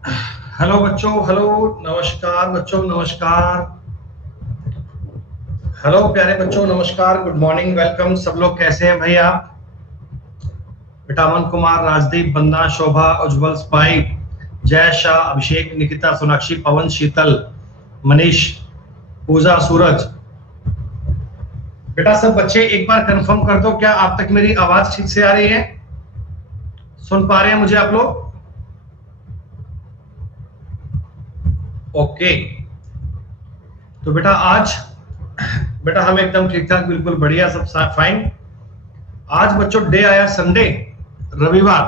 Hello बच्चों, hello, नमस्कार बच्चों, नमस्कार। हेलो प्यारे बच्चों, नमस्कार, गुड मॉर्निंग, वेलकम। सब लोग कैसे हैं भाई? आप बेटा अमन कुमार, राजदीप, बंदा, शोभा, उज्जवल, स्पाई, जय शाह, अभिषेक, निकिता, सोनाक्षी, पवन, शीतल, मनीष, पूजा, सूरज। बेटा सब बच्चे एक बार कंफर्म कर दो, क्या आप तक मेरी आवाज ठीक से आ रही है? सुन पा रहे हैं मुझे आप लोग? ओके। तो बेटा आज बेटा हम एकदम ठीक ठाक, बिल्कुल बढ़िया, सब फाइन। आज बच्चों डे आया संडे, रविवार।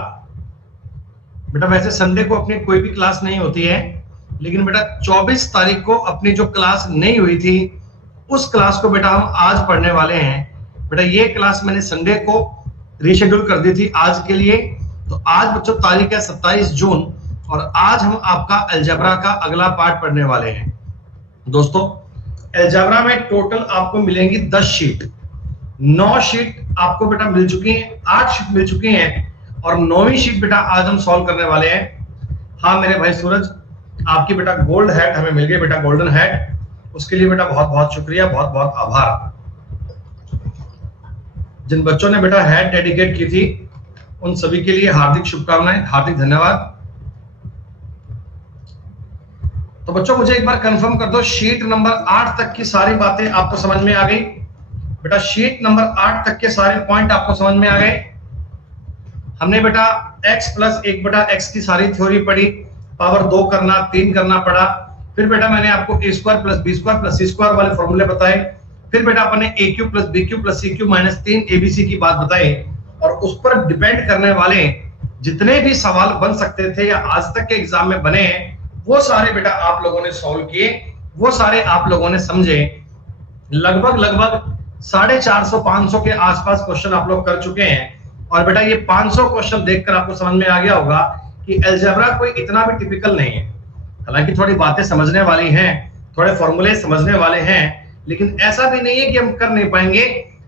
बेटा वैसे संडे को अपनी कोई भी क्लास नहीं होती है, लेकिन बेटा 24 तारीख को अपनी जो क्लास नहीं हुई थी उस क्लास को बेटा हम आज पढ़ने वाले हैं। बेटा ये क्लास मैंने संडे को रीशेड्यूल कर दी थी आज के लिए। तो आज बच्चों तारीख है 27 जून और आज हम आपका अलजेब्रा का अगला पार्ट पढ़ने वाले हैं। दोस्तों अलजेब्रा में टोटल आपको मिलेंगी 10 शीट। 9 शीट आपको बेटा मिल चुकी हैं, 8 शीट मिल चुकी हैं और 9वीं शीट बेटा आज हम सॉल्व करने वाले हैं। हाँ मेरे भाई सूरज, आपकी बेटा गोल्ड हैट हमें मिल गई, बेटा गोल्डन हैट। उसके लिए बेटा बहुत बहुत शुक्रिया, बहुत बहुत आभार। जिन बच्चों ने बेटा हैट डेडिकेट की थी उन सभी के लिए हार्दिक शुभकामनाएं, हार्दिक धन्यवाद। तो बच्चों मुझे एक बार कंफर्म कर दो, शीट नंबर 8 तक की सारी बातें आपको समझ में आ गई? बेटा शीट नंबर 8 तक के सारे पॉइंट आपको समझ में आ गए? हमने बेटा x प्लस 1/x की सारी थ्योरी पढ़ी, पावर 2 करना, 3 करना पड़ा। फिर बेटा मैंने आपको a square plus b square plus c square वाले फॉर्मूले बताए। फिर बेटा अपन ने a cube plus b cube plus c cube minus 3 abc की बात बताई और उस पर डिपेंड करने वाले जितने भी सवाल बन सकते थे या आज तक के एग्जाम में बने हैं वो सारे बेटा आप लोगों ने सॉल्व किए, वो सारे आप लोगों ने समझे। लगभग लगभग 450-500 के आसपास क्वेश्चन आप लोग कर चुके हैं और बेटा ये 500 क्वेश्चन देखकर आपको समझ में आ गया होगा कि अलजेब्रा कोई इतना भी टिपिकल नहीं है। हालांकि थोड़ी बातें समझने वाली हैं, थोड़े फॉर्मूले समझने वाले हैं, लेकिन ऐसा भी नहीं है कि हम कर नहीं पाएंगे।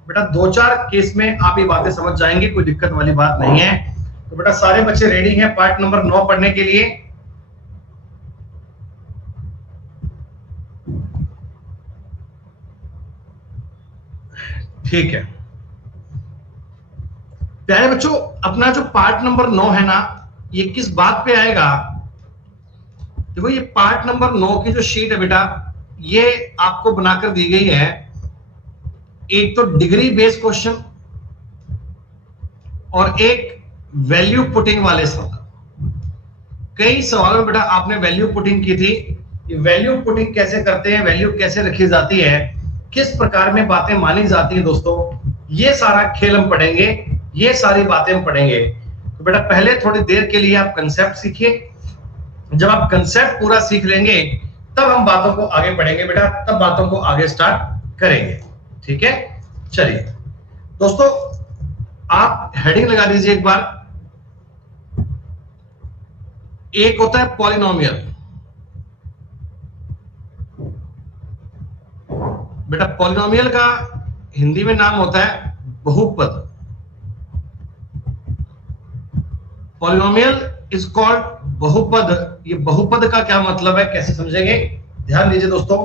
बेटा 2-4 केस में आप ये बातें समझ जाएंगे, कोई दिक्कत वाली बात नहीं है। तो बेटा सारे बच्चे रेडी हैं पार्ट नंबर 9 पढ़ने के लिए? ठीक है प्यारे बच्चों, अपना जो पार्ट नंबर 9 है ना, ये किस बात पे आएगा? देखो ये पार्ट नंबर 9 की जो शीट है बेटा, ये आपको बनाकर दी गई है। एक तो डिग्री बेस्ड क्वेश्चन और एक वैल्यू पुटिंग वाले सवाल। कई सवालों में बेटा आपने वैल्यू पुटिंग की थी। ये वैल्यू पुटिंग कैसे करते हैं, वैल्यू कैसे रखी जाती है, किस प्रकार में बातें मानी जाती हैं दोस्तों, ये सारा खेल हम पढ़ेंगे, ये सारी बातें हम पढ़ेंगे। तो बेटा पहले थोड़ी देर के लिए आप कंसेप्ट सीखिए। जब आप कंसेप्ट पूरा सीख लेंगे तब हम बातों को आगे बढ़ेंगे बेटा, तब बातों को आगे स्टार्ट करेंगे। ठीक है, चलिए दोस्तों आप हेडिंग लगा दीजिए एक बार। एक होता है पॉलिनोमियल। बेटा पॉलिनोमियल का हिंदी में नाम होता है बहुपद। पॉलिनोमियल इज कॉल्ड बहुपद। ये बहुपद का क्या मतलब है, कैसे समझेंगे, ध्यान दीजिए दोस्तों।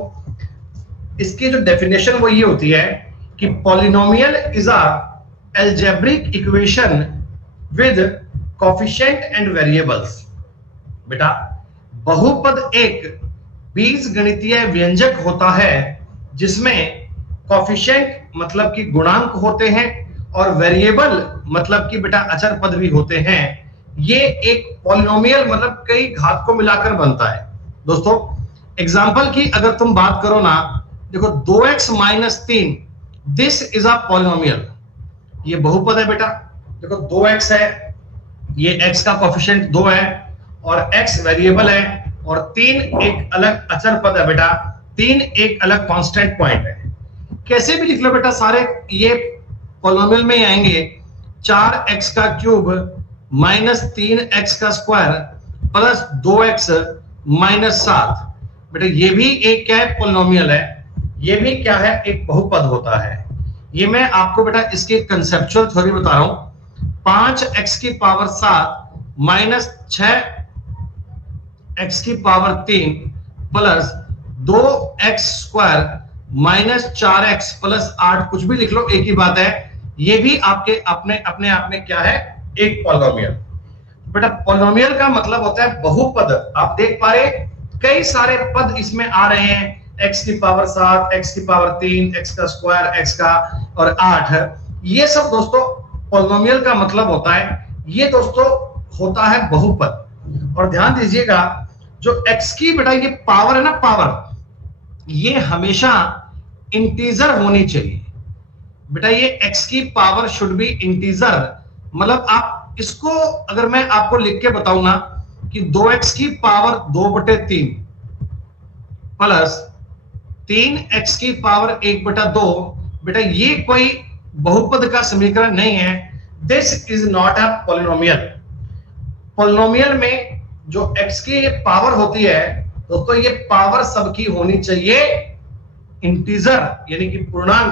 इसकी जो डेफिनेशन वो ये होती है कि polynomial is a algebraic equation with coefficient and variables. बेटा बहुपद एक बीजगणितीय व्यंजक होता है जिसमें कोफिशिएंट मतलब कि गुणांक होते हैं और वेरिएबल मतलब कि बेटा अचर पद भी होते हैं। ये एक पॉलिनोमियल मतलब कई घात को मिलाकर बनता है। दोस्तों एग्जांपल की अगर तुम बात करो ना, देखो 2x minus 3, this is a polynomial. ये बहुपद है बेटा। देखो 2x है, ये x का कोफिशिएंट 2 है और x वेरिएबल है और 3 एक अलग अचर पद है बेटा, 3 एक अलग कांस्टेंट पॉइंट है। कैसे भी लिख लो बेटा सारे ये पॉलिनोमियल में आएंगे। 4x का क्यूब माइनस 3x का स्क्वायर प्लस 2x माइनस 7। बेटा ये भी एक क्या है, पॉलिनोमियल है। ये भी क्या है, एक बहुपद होता है। ये मैं आपको बेटा इसकी कंसेप्चुअल थ्योरी बता रहा हूं। 5x की पावर 7 माइनस 6 एक्स की power 3 plus 2x² minus 4x plus 8, कुछ भी लिख लो एक ही बात है, ये भी आपके अपने आप में क्या है, एक पॉलिनोमियल। बेटा पॉलिनोमियल का मतलब होता है बहुपद। आप देख पा रहे कई सारे पद इसमें आ रहे हैं, x की पावर 7, x की पावर 3, x का स्क्वायर, x का और 8, ये सब दोस्तों पॉलिनोमियल का मतलब होता है। ये दोस्तों होता है बहुपद। और ध्यान दीजिएगा जो x की बेटा ये पावर है ना, पावर ये हमेशा इंटीजर होनी चाहिए। बेटा ये x की पावर शुड बी इंटीजर, मतलब आप इसको अगर मैं आपको लिख के बताऊं ना कि 2x की पावर 2/3 प्लस 3x की पावर 1/2, बेटा ये कोई बहुपद का समीकरण नहीं है। This is not a polynomial. Polynomial में जो x की पावर होती है दोस्तों, ये पावर सबकी होनी चाहिए इंटीजर, यानी कि पूर्णांक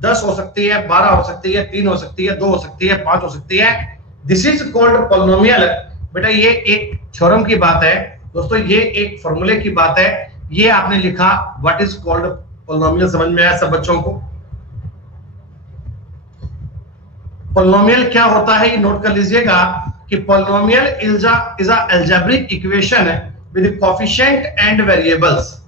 10 हो सकती है, 12 हो सकती है, 3 हो सकती है, 2 हो सकती है, 5 हो सकती है। This is called polynomial. बेटा ये एक थ्योरम की बात है दोस्तों, ये एक फॉर्मूले की बात है, ये आपने लिखा व्हाट इज कॉल्ड पॉलिनोमियल। समझ में आया सब बच्चों को? पॉलिनोमियल क्या होता है ये नोट कर लीजिएगा कि polynomial is a algebraic equation with coefficient and variables,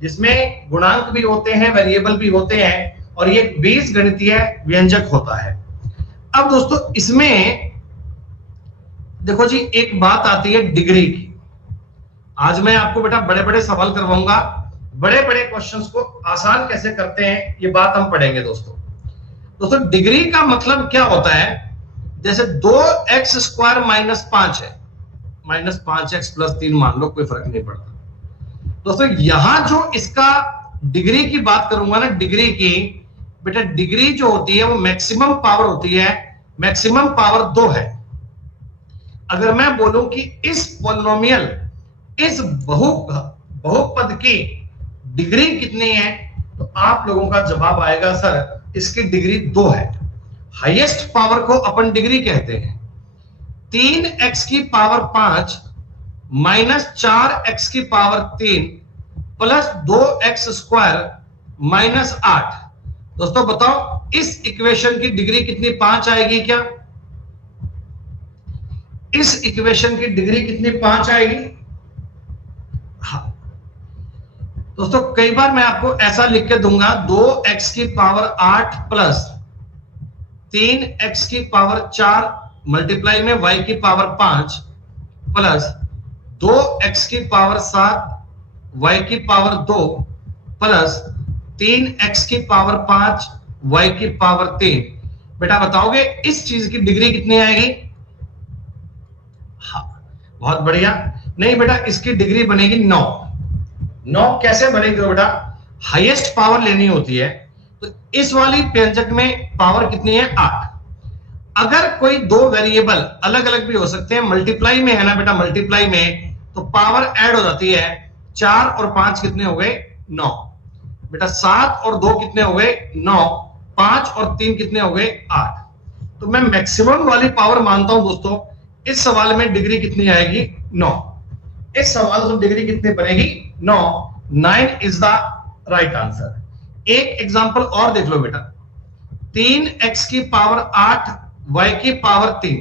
जिसमें गुणांक भी होते हैं, वेरिएबल भी होते हैं, और ये बीजगणितीय व्यंजक होता है। अब दोस्तों इसमें देखो जी एक बात आती है डिग्री की। आज मैं आपको बेटा बड़े बड़े सवाल करवाऊंगा, बड़े बड़े क्वेश्चंस को आसान कैसे करते हैं ये बात हम पढ़ेंगे दोस्तों डिग्री का मतलब क्या होता है, जैसे 2x² माइनस 5 है, माइनस 5x प्लस 3 मान लो, कोई फर्क नहीं पड़ता दोस्तों। यहां जो इसका डिग्री की बात करूंगा ना, डिग्री की, बेटा डिग्री जो होती है वो मैक्सिमम पावर होती है, मैक्सिमम पावर 2 है। अगर मैं बोलूं कि इस पॉलिनोमियल, इस बहुपद की डिग्री कितनी है, तो आप लोगों का जवाब आएगा सर इसकी डिग्री 2 है। हाईएस्ट पावर को अपन डिग्री कहते हैं। 3x की पावर 5 माइनस 4x की पावर 3 प्लस 2x² माइनस 8। दोस्तों बताओ इस इक्वेशन की डिग्री कितनी, 5 आएगी क्या? इस इक्वेशन की डिग्री कितनी, 5 आएगी? हाँ दोस्तों कई बार मैं आपको ऐसा लिख के दूंगा 2x की पावर 8 प्लस 3x की पावर 4 मल्टीप्लाई में y की पावर 5 प्लस 2x की पावर 7 y की पावर 2 प्लस 3x की पावर 5 y की पावर 3। बेटा बताओगे इस चीज की डिग्री कितनी आएगी? हाँ बहुत बढ़िया। नहीं बेटा इसकी डिग्री बनेगी 9। 9 कैसे बनेगी बेटा? हाईएस्ट पावर लेनी होती है, तो इस वाली व्यंजक में पावर कितनी है? 8। अगर कोई दो वेरिएबल अलग अलग भी हो सकते हैं, मल्टीप्लाई में है ना बेटा, मल्टीप्लाई में तो पावर ऐड हो जाती है। 4 और 5 कितने हो गए? 9। बेटा 7 और 2 कितने हो गए? 9। 5 और 3 कितने हो गए? 8। तो मैं मैक्सिमम वाली पावर मानता हूं दोस्तों। इस सवाल में डिग्री कितनी आएगी? 9। इस सवाल में डिग्री कितनी बनेगी? 9। 9 इज द राइट आंसर। एक एग्जांपल और देख लो बेटा, 3x की पावर 8 y की पावर 3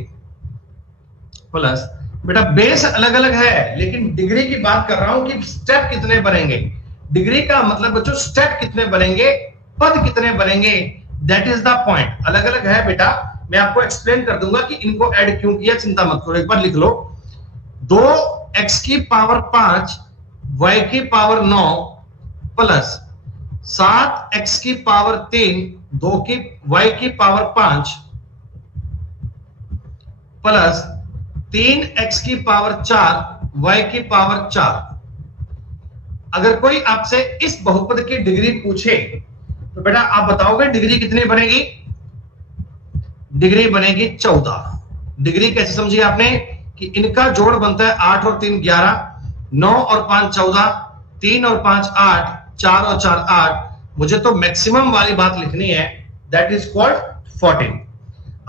प्लस, बेटा बेस अलग अलग है लेकिन डिग्री की बात कर रहा हूं कि स्टेप कितने बनेंगे। डिग्री का मतलब बच्चों स्टेप कितने बनेंगे, पद कितने बनेंगे, दैट इज द पॉइंट। अलग अलग है बेटा, मैं आपको एक्सप्लेन कर दूंगा कि इनको ऐड क्यों किया, चिंता मत करो। एक बार लिख लो 2x की पावर 5 y की पावर 9 प्लस 7x की पावर 3 2 की y की पावर 5 प्लस 3x की पावर 4 y की पावर 4। अगर कोई आपसे इस बहुपद की डिग्री पूछे तो बेटा आप बताओगे डिग्री कितनी बनेगी? डिग्री बनेगी 14। डिग्री कैसे समझी आपने कि इनका जोड़ बनता है 8 और 3 11, 9 और 5 14, 3 और 5 8, 4 और 4 8। मुझे तो मैक्सिमम वाली बात लिखनी है, दैट इज कॉल्ड 14।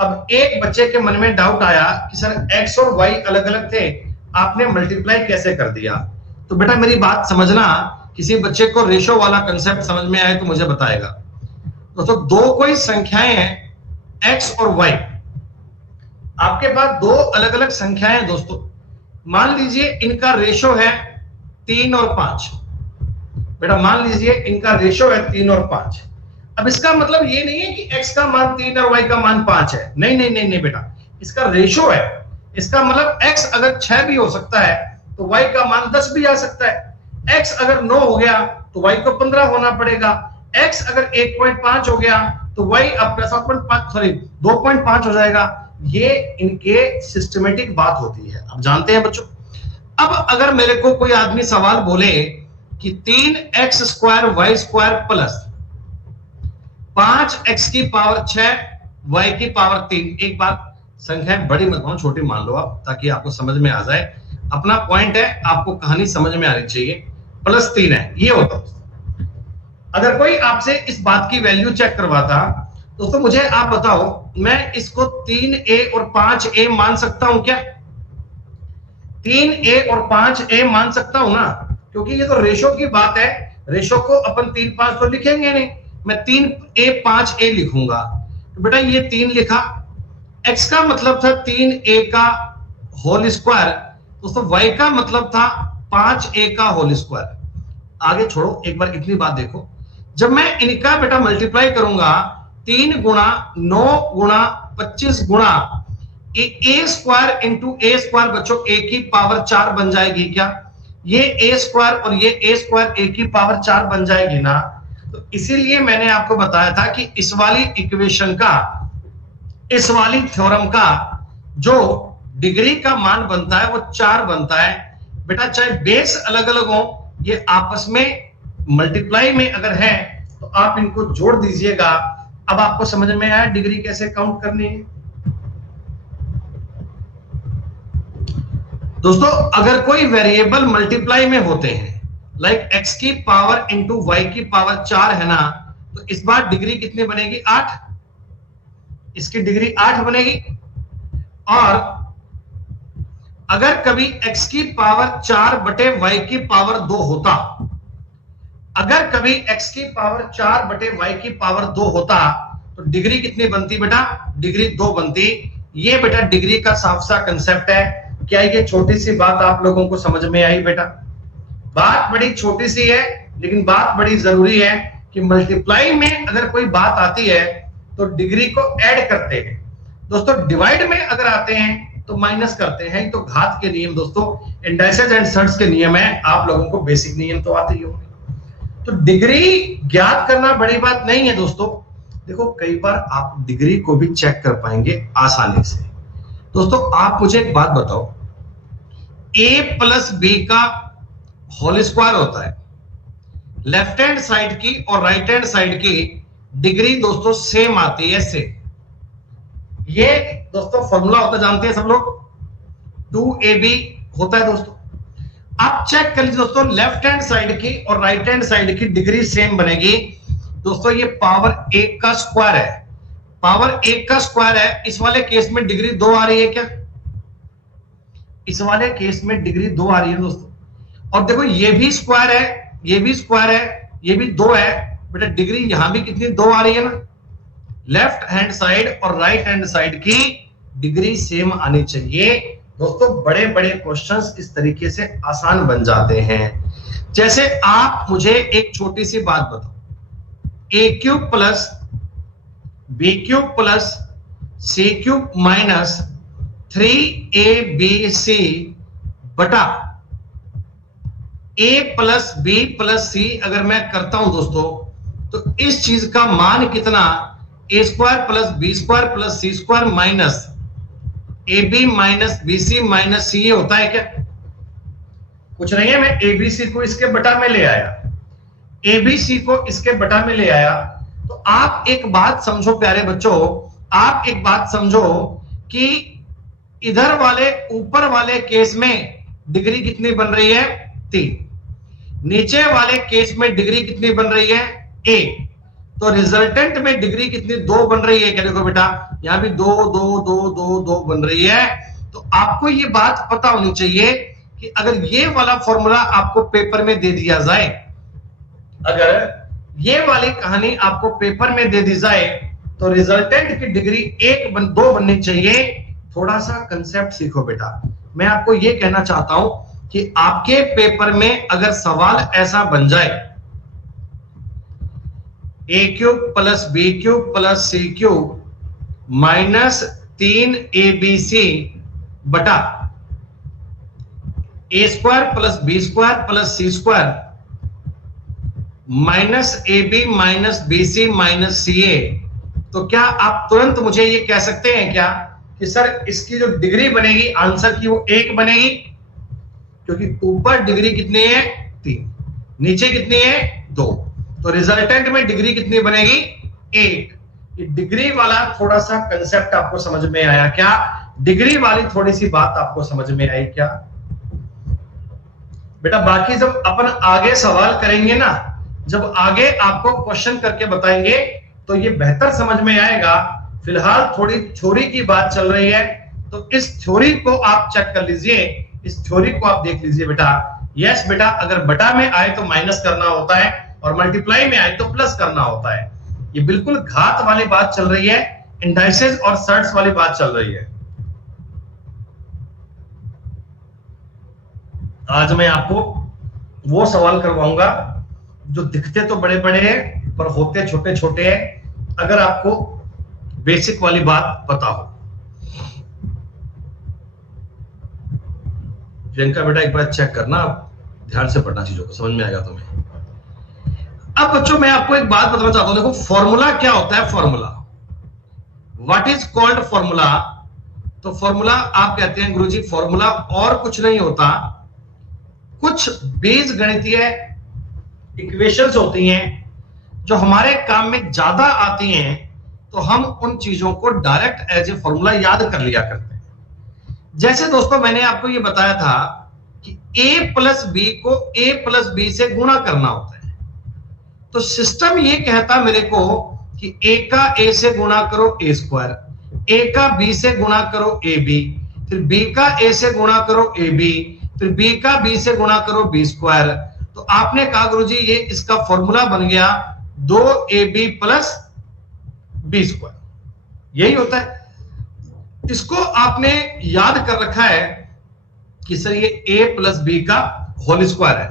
अब एक बच्चे के मन में डाउट आया कि सर x और y अलग अलग थे, आपने मल्टीप्लाई कैसे कर दिया। तो बेटा मेरी बात समझना, किसी बच्चे को रेशो वाला कंसेप्ट समझ में आए तो मुझे बताएगा। दोस्तों दो कोई संख्याएं हैं x और y, आपके पास दो अलग अलग संख्याएं हैं दोस्तों, मान लीजिए इनका रेशो है 3 और 5। बेटा मान लीजिए इनका रेशो है 3 और 5। अब इसका मतलब ये नहीं है कि x का मान 3 और y का मान 5 है, नहीं नहीं नहीं नहीं बेटा, इसका रेशो है। इसका मतलब x अगर 6 भी हो सकता है तो y का मान 10 भी आ सकता है। x अगर 9 हो गया तो y को 15 होना पड़ेगा। x अगर 1.5 हो गया तो y आपका 7.5 सॉरी 2.5 हो जाएगा। ये इनके सिस्टमेटिक बात होती है, आप जानते हैं बच्चों। अब अगर मेरे को कोई आदमी सवाल बोले कि 3x square Y square plus 5x की पावर 6 y की पावर 3, एक बात संख्याएं बड़ी मत मानो, छोटी मान लो आप, ताकि आपको समझ में आ जाए। अपना पॉइंट है, आपको कहानी समझ में आनी चाहिए। प्लस 3 है, ये होता है। अगर कोई आपसे इस बात की वैल्यू चेक करवाता, दोस्तों मुझे आप बताओ, मैं इसको 3a और 5a मान सकता हूं क्या? 3a और 5a मान सकता हूं ना, क्योंकि ये तो रेशो की बात है। रेशो को अपन 3 5 तो लिखेंगे नहीं, मैं 3a 5a लिखूंगा। तो बेटा ये 3 लिखा, x का मतलब था 3a का होल स्क्वायर, दोस्तों y का मतलब था 5a का होल स्क्वायर। आगे छोड़ो, एक बार इतनी बात देखो, जब मैं इनका बेटा मल्टीप्लाई करूंगा 3 गुणा 9 गुणा 25 गुणा ए स्क्वायर इंटू ए स्क्वायर, बच्चों a की पावर 4 बन जाएगी क्या? ये a स्क्वायर और ये a स्क्वायर a की पावर 4 बन जाएगी ना। तो इसीलिए मैंने आपको बताया था कि इस वाली इक्वेशन का, इस वाली थ्योरम का जो डिग्री का मान बनता है वो 4 बनता है। बेटा चाहे बेस अलग अलग हो, ये आपस में मल्टीप्लाई में अगर है तो आप इनको जोड़ दीजिएगा। अब आपको समझ में आया डिग्री कैसे काउंट करनी है। दोस्तों अगर कोई वेरिएबल मल्टीप्लाई में होते हैं, लाइक x की पावर इंटू y की पावर 4 है ना, तो इस बार डिग्री कितनी बनेगी? 8। इसकी डिग्री 8 बनेगी। और अगर कभी x की पावर 4 बटे y की पावर 2 होता, अगर कभी x की पावर 4 बटे y की पावर 2 होता, तो डिग्री कितनी बनती बेटा? डिग्री 2 बनती। ये बेटा डिग्री का साफ सा कंसेप्ट है। क्या ये छोटी सी बात आप लोगों को समझ में आई बेटा? बात बड़ी छोटी सी है, लेकिन बात बड़ी जरूरी है कि मल्टीप्लाई में अगर कोई बात आती है तो डिग्री को ऐड करते हैं। दोस्तों डिवाइड में अगर आते हैं तो माइनस करते हैं। तो घात के नियम दोस्तों, इंडाइसेस एंड सर्ट्स के नियम है, आप लोगों को बेसिक नियम तो आते ही होंगे। तो डिग्री ज्ञात करना बड़ी बात नहीं है दोस्तों। देखो कई बार आप डिग्री को भी चेक कर पाएंगे आसानी से। दोस्तों आप मुझे एक बात बताओ, a प्लस बी का होल स्क्वायर होता है, लेफ्ट हैंड साइड की और राइट हैंड साइड की डिग्री दोस्तों सेम आती है से। ये दोस्तों फॉर्मूला होता है, जानते हैं सब लोग, 2ab होता है दोस्तों। आप चेक कर लीजिए दोस्तों, लेफ्ट हैंड साइड की और राइट हैंड साइड की डिग्री सेम बनेगी। दोस्तों ये पावर 1 का स्क्वायर है, पावर 1 का स्क्वायर है। इस वाले केस में डिग्री 2 आ रही है क्या? इस वाले केस में डिग्री 2 आ रही है दोस्तों। और देखो ये भी स्क्वायर है, ये भी स्क्वायर है, ये भी 2 है बेटा, डिग्री यहां भी कितनी 2 आ रही है ना। लेफ्ट हैंड साइड और राइट हैंड साइड की डिग्री सेम आनी चाहिए दोस्तों। बड़े बड़े क्वेश्चंस इस तरीके से आसान बन जाते हैं। जैसे आप मुझे एक छोटी सी बात बताओ, a cube plus b cube plus c cube minus 3abc बटा a plus b plus c अगर मैं करता हूं दोस्तों, तो इस चीज का मान कितना? a square plus b square plus c square minus ab minus bc minus c, ये होता है क्या? कुछ नहीं है। मैं abc को इसके बटा में ले आया, ABC को इसके बटा में ले आया। तो आप एक बात समझो प्यारे बच्चों, आप एक बात समझो कि इधर वाले ऊपर वाले केस में डिग्री कितनी बन रही है? 3। नीचे वाले केस में डिग्री कितनी बन रही है? 1। तो रिजल्टेंट में डिग्री कितनी? 2 बन रही है। क्या देखो बेटा, यहां भी 2 2 2 2 2 बन रही है। तो आपको ये बात पता होनी चाहिए कि अगर ये वाला फॉर्मूला आपको पेपर में दे दिया जाए, अगर ये वाली कहानी आपको पेपर में दे दी जाए, तो रिजल्टेंट की डिग्री 2 बननी चाहिए। थोड़ा सा कंसेप्ट सीखो बेटा। मैं आपको ये कहना चाहता हूं कि आपके पेपर में अगर सवाल ऐसा बन जाए, a³ + b³ + c³ -3abc बटा a² + b² + c² -ab - bc - ca, तो क्या आप तुरंत मुझे ये कह सकते हैं क्या कि सर इसकी जो डिग्री बनेगी आंसर की वो 1 बनेगी? क्योंकि ऊपर डिग्री कितनी है 3, नीचे कितनी है 2, तो रिजल्टेंट में डिग्री कितनी बनेगी 1। ये डिग्री वाला थोड़ा सा कंसेप्ट आपको समझ में आया क्या? डिग्री वाली थोड़ी सी बात आपको समझ में आई क्या बेटा? बाकी जब अपन आगे सवाल करेंगे ना, जब आगे आपको क्वेश्चन करके बताएंगे तो ये बेहतर समझ में आएगा। फिलहाल थोड़ी थ्योरी की बात चल रही है, तो इस थ्योरी को आप चेक कर लीजिए, इस थ्योरी को आप देख लीजिए बेटा। यस बेटा, अगर बटा में आए तो माइनस करना होता है और मल्टीप्लाई में आए तो प्लस करना होता है। ये बिल्कुल घात वाली बात चल रही है, इंडाइसेस और सर्ट्स वाली बात चल रही है। आज मैं आपको वो सवाल करवाऊंगा जो दिखते तो बड़े बड़े हैं पर होते छोटे छोटे हैं, अगर आपको बेसिक वाली बात पता हो। प्रियंका बेटा एक बार चेक करना, ध्यान से पढ़ना, चीजों को समझ में आएगा तुम्हें। अब बच्चों मैं आपको एक बात बताना चाहता हूं, देखो फॉर्मूला क्या होता है। Formula, what is called formula? तो फॉर्मूला आप कहते हैं गुरुजी फॉर्मूला और कुछ नहीं होता, कुछ बीज गणितीय इक्वेशंस होती हैं जो हमारे काम में ज्यादा आती हैं, तो हम उन चीजों को डायरेक्ट एज ए फॉर्मूला याद कर लिया करते हैं। जैसे दोस्तों मैंने आपको ये बताया था कि a + b को a + b से गुणा करना होता है, तो सिस्टम ये कहता मेरे को कि a का a से गुणा करो a², a का b से गुणा करो ab, फिर b का a से गुणा करो ab, फिर b का b से गुणा करो b²। तो आपने कहा गुरुजी ये इसका फॉर्मूला बन गया 2ab + b², यही होता है। इसको आपने याद कर रखा है कि सर ये a + b का होल स्क्वायर है।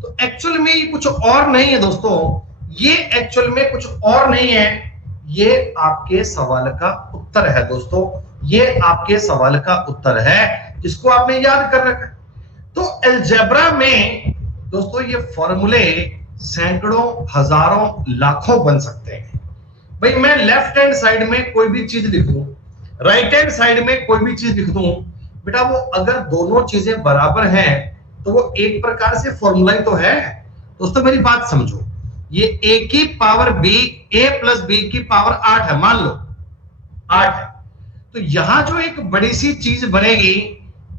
तो एक्चुअल में ये कुछ और नहीं है दोस्तों, ये एक्चुअल में कुछ और नहीं है, ये आपके सवाल का उत्तर है दोस्तों, ये आपके सवाल का उत्तर है जिसको आपने याद कर रखा है। तो अलजेब्रा में दोस्तों ये फॉर्मूले सैकड़ों, हजारों, लाखों बन सकते हैं। भाई मैं लेफ्ट हैंड साइड में कोई भी चीज लिख दूं, राइट हैंड साइड में कोई भी चीज लिख दूं, बेटा वो अगर दोनों चीजें बराबर हैं तो वो एक प्रकार से फॉर्मूला ही तो है। दोस्तों मेरी बात समझो, ये a की पावर b, a + b की पावर 8 है, मान लो 8 है, तो यहां जो एक बड़ी सी चीज बनेगी,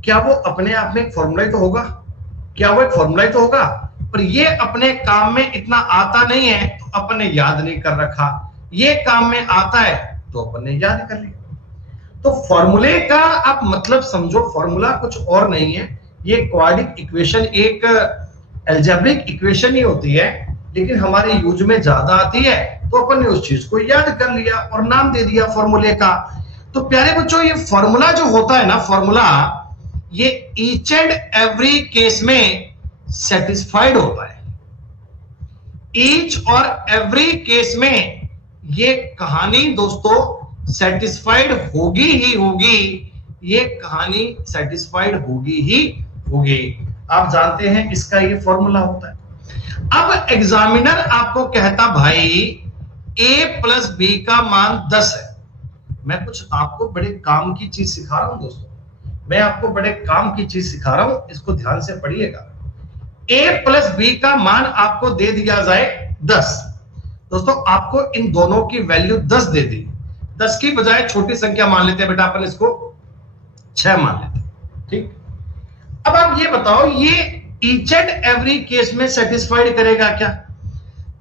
क्या वो अपने आप में एक फॉर्मूला ही तो होगा? क्या वो एक फॉर्मूला ही तो होगा? पर ये अपने काम में इतना आता नहीं है तो अपन ने याद नहीं कर रखा, ये काम में आता है तो अपन ने याद कर लिया। तो फॉर्मूले का आप मतलब समझो, फॉर्मूला कुछ और नहीं है, ये क्वाड्रेटिक इक्वेशन, एक अलजेब्रिक इक्वेशन ही होती है, लेकिन हमारे यूज में ज्यादा आती है तो अपन ने उस चीज को याद कर लिया और नाम दे दिया फॉर्मूले का। तो प्यारे बच्चों ये फॉर्मूला जो होता है ना, फॉर्मूला ये ईच एंड एवरी केस में सेटिस्फाइड होता है। ईच और एवरी केस में ये कहानी दोस्तों सेटिस्फाइड होगी ही होगी, ये कहानी सेटिस्फाइड होगी ही होगी। आप जानते हैं इसका ये फॉर्मूला होता है। अब एग्जामिनर आपको कहता भाई a + b का मान 10 है। मैं कुछ आपको बड़े काम की चीज सिखा रहा हूं दोस्तों, मैं आपको बड़े काम की चीज सिखा रहा हूं, इसको ध्यान से पढ़िएगा। a + b का मान आपको दे दिया जाए 10। दोस्तों आपको इन दोनों की वैल्यू 10 दे दी, 10 की बजाय छोटी संख्या मान लेते हैं बेटा, अपन इसको 6 मान लेते हैं, ठीक। अब आप ये बताओ ये ईच एंड एवरी केस में सेटिस्फाइड करेगा क्या?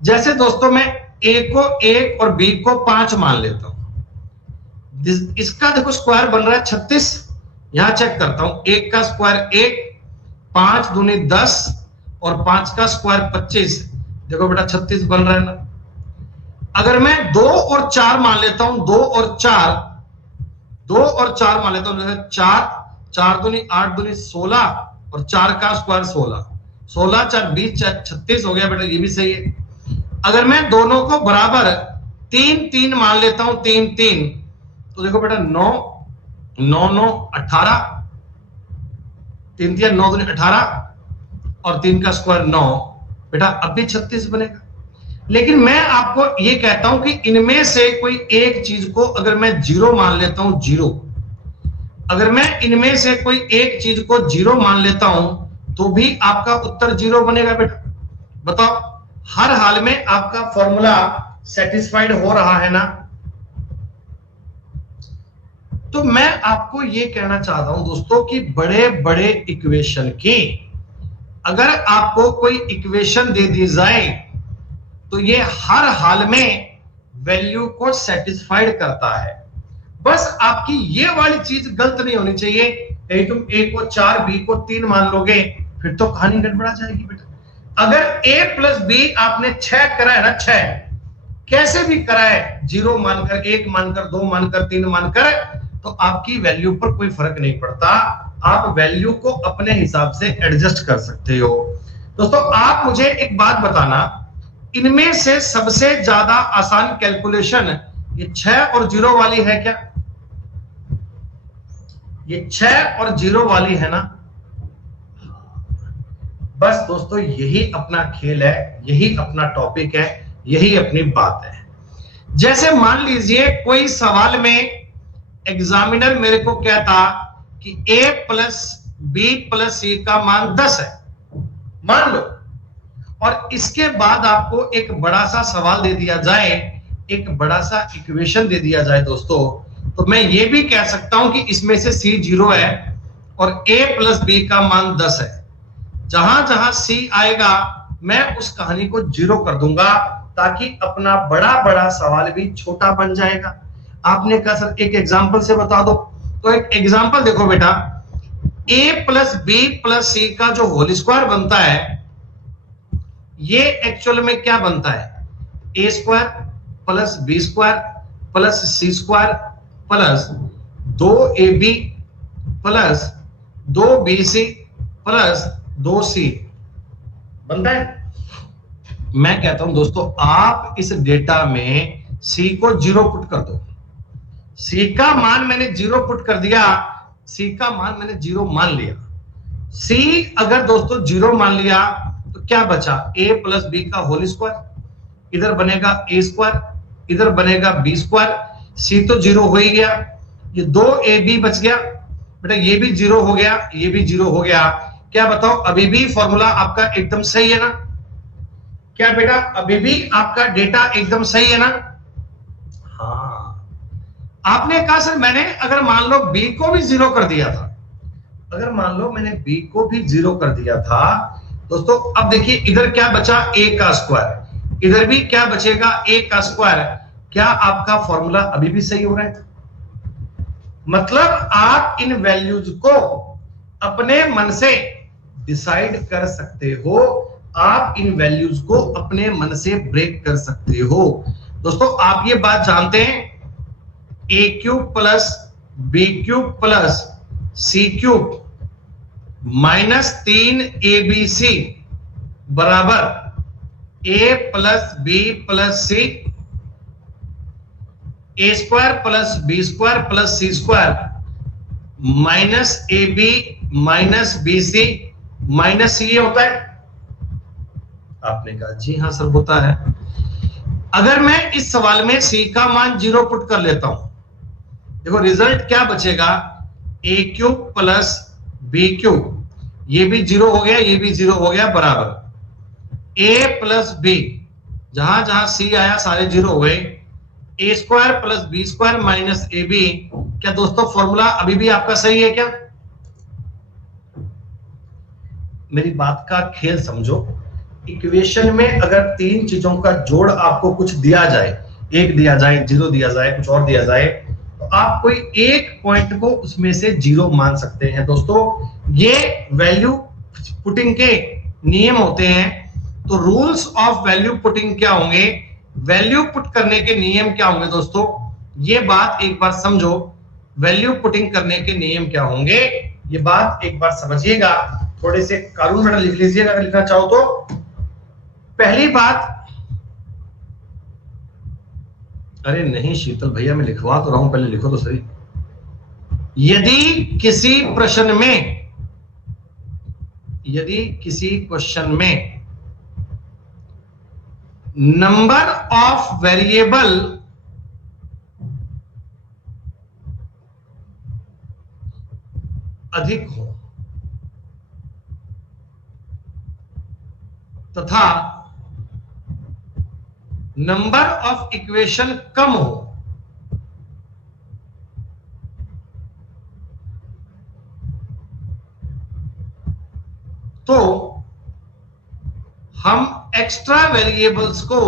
जैसे दोस्तों मैं a को 1 और b को 5 मान लेता हूं, इसका देखो स्क्वायर बन रहा है 36, यहां चेक करता हूं, 1 का स्क्वायर 1, 5 दूनी 10 और 5 का स्क्वायर 25। देखो बेटा 36 बन रहा है ना। अगर मैं 2 और 4 मान लेता हूं, 2 और 4 मान लेता हूं, जैसे 4 दूनी 8 दूनी 16 और 4 का स्क्वायर 16, 16 4 20 36 हो गया बेटा, ये भी सही है। अगर मैं दोनों को बराबर 3 3 मान लेता हूं, 3 3, तो देखो बेटा 9 9 9 18, 3 3 9 दूनी 18 और 3 का स्क्वायर 9, बेटा अब भी 36 बनेगा। लेकिन मैं आपको ये कहता हूं कि इनमें से कोई एक चीज को अगर मैं 0 मान लेता हूं, 0, अगर मैं इनमें से कोई एक चीज को 0 मान लेता हूं तो भी आपका उत्तर 0 बनेगा बेटा। बताओ, हर हाल में आपका फॉर्मूला सेटिस्फाइड हो रहा है ना। तो मैं आपको ये कहना चाहता हूं दोस्तों कि बड़े बड़े इक्वेशन की अगर आपको कोई इक्वेशन दे दी जाए तो ये हर हाल में वैल्यू को सेटिस्फाइड करता है। बस आपकी ये वाली चीज गलत नहीं होनी चाहिए, कहीं तुम a को 4 b को 3 मान लोगे फिर तो कहानी गड़बड़ा जाएगी बेटा। अगर a प्लस b आपने 6 करा है ना, 6 कैसे भी करा है, 0 मानकर, 1 मानकर, 2 मानकर, 3 मानकर, तो आपकी वैल्यू पर कोई फर्क नहीं पड़ता। आप वैल्यू को अपने हिसाब से एडजस्ट कर सकते हो। दोस्तों आप मुझे एक बात बताना, इनमें से सबसे ज्यादा आसान कैलकुलेशन ये 6 और 0 वाली है क्या? ये 6 और 0 वाली है ना। बस दोस्तों यही अपना खेल है, यही अपना टॉपिक है, यही अपनी बात है। जैसे मान लीजिए कोई सवाल में एग्जामिनर मेरे को कहता कि a plus B plus C का मान 10 है, मान लो, और इसके बाद आपको एक बड़ा सा सवाल दे दिया जाए, एक बड़ा सा इक्वेशन दे दिया जाए दोस्तों, तो मैं ये भी कह सकता हूं कि इसमें से c 0 है और a प्लस बी का मान 10 है। जहां जहां c आएगा मैं उस कहानी को 0 कर दूंगा ताकि अपना बड़ा बड़ा सवाल भी छोटा बन जाएगा। आपने कहा सर एक एग्जांपल से बता दो, तो एक एग्जांपल देखो बेटा, a plus B plus C का जो होल स्क्वायर बनता है ये एक्चुअल में क्या बनता है, a square plus B square plus C square plus 2ab plus 2bc plus 2c बनता है। मैं कहता हूं दोस्तों आप इस डेटा में c को 0 पुट कर दो, c का मान मैंने 0 पुट कर दिया, c का मान मैंने 0 मान लिया। c अगर दोस्तों 0 मान लिया तो क्या बचा, a प्लस बी का होल स्क्वायर, इधर बनेगा a स्क्वायर, इधर बनेगा b स्क्वायर, c तो 0 हो ही गया, ये 2ab बच गया बेटा, ये भी 0 हो गया, ये भी 0 हो गया। क्या बताओ अभी भी फॉर्मूला आपका एकदम सही है ना? क्या बेटा अभी भी आपका डेटा एकदम सही है ना? हाँ। आपने कहा सर मैंने अगर मान लो b को भी 0 कर दिया था, अगर मान लो मैंने b को भी 0 कर दिया था दोस्तों, अब देखिए इधर क्या बचा, a का स्क्वायर, इधर भी क्या बचेगा, a का स्क्वायर। क्या आपका फॉर्मूला अभी भी सही हो रहा है? मतलब आप इन वैल्यूज को अपने मन से डिसाइड कर सकते हो, आप इन वैल्यूज को अपने मन से ब्रेक कर सकते हो। दोस्तों आप ये बात जानते हैं, a cube plus b cube plus c cube minus 3abc बराबर a plus b plus c, a square plus b square plus c square minus ab minus bc minus c होता है। आपने कहा जी हाँ सर होता है। अगर मैं इस सवाल में c का मान 0 पुट कर लेता हूं, देखो रिजल्ट क्या बचेगा, a cube plus b cube, ये भी 0 हो गया, ये भी 0 हो गया, बराबर a प्लस b, जहां जहां c आया सारे 0 हो गए, a square plus b square minus ab। क्या दोस्तों फॉर्मूला अभी भी आपका सही है क्या? मेरी बात का खेल समझो, इक्वेशन में अगर 3 चीजों का जोड़ आपको कुछ दिया जाए, 1 दिया जाए, 0 दिया जाए, कुछ और दिया जाए, तो आप कोई एक पॉइंट को उसमें से जीरो मान सकते हैं दोस्तों। ये वैल्यू पुटिंग के नियम होते हैं। तो रूल्स ऑफ वैल्यू पुटिंग क्या होंगे, वैल्यू पुट करने के नियम क्या होंगे दोस्तों, ये बात एक बार समझो। वैल्यू पुटिंग करने के नियम क्या होंगे, ये बात एक बार समझिएगा। थोड़े से कानून बेटा लिख लीजिएगा अगर लिखना चाहो तो। पहली बात, अरे नहीं शीतल भैया मैं लिखवा तो रहा हूं, पहले लिखो तो सही। यदि किसी प्रश्न में, यदि किसी क्वेश्चन में नंबर ऑफ वेरिएबल अधिक हो तथा नंबर ऑफ इक्वेशन कम हो, तो हम एक्स्ट्रा वेरिएबल्स को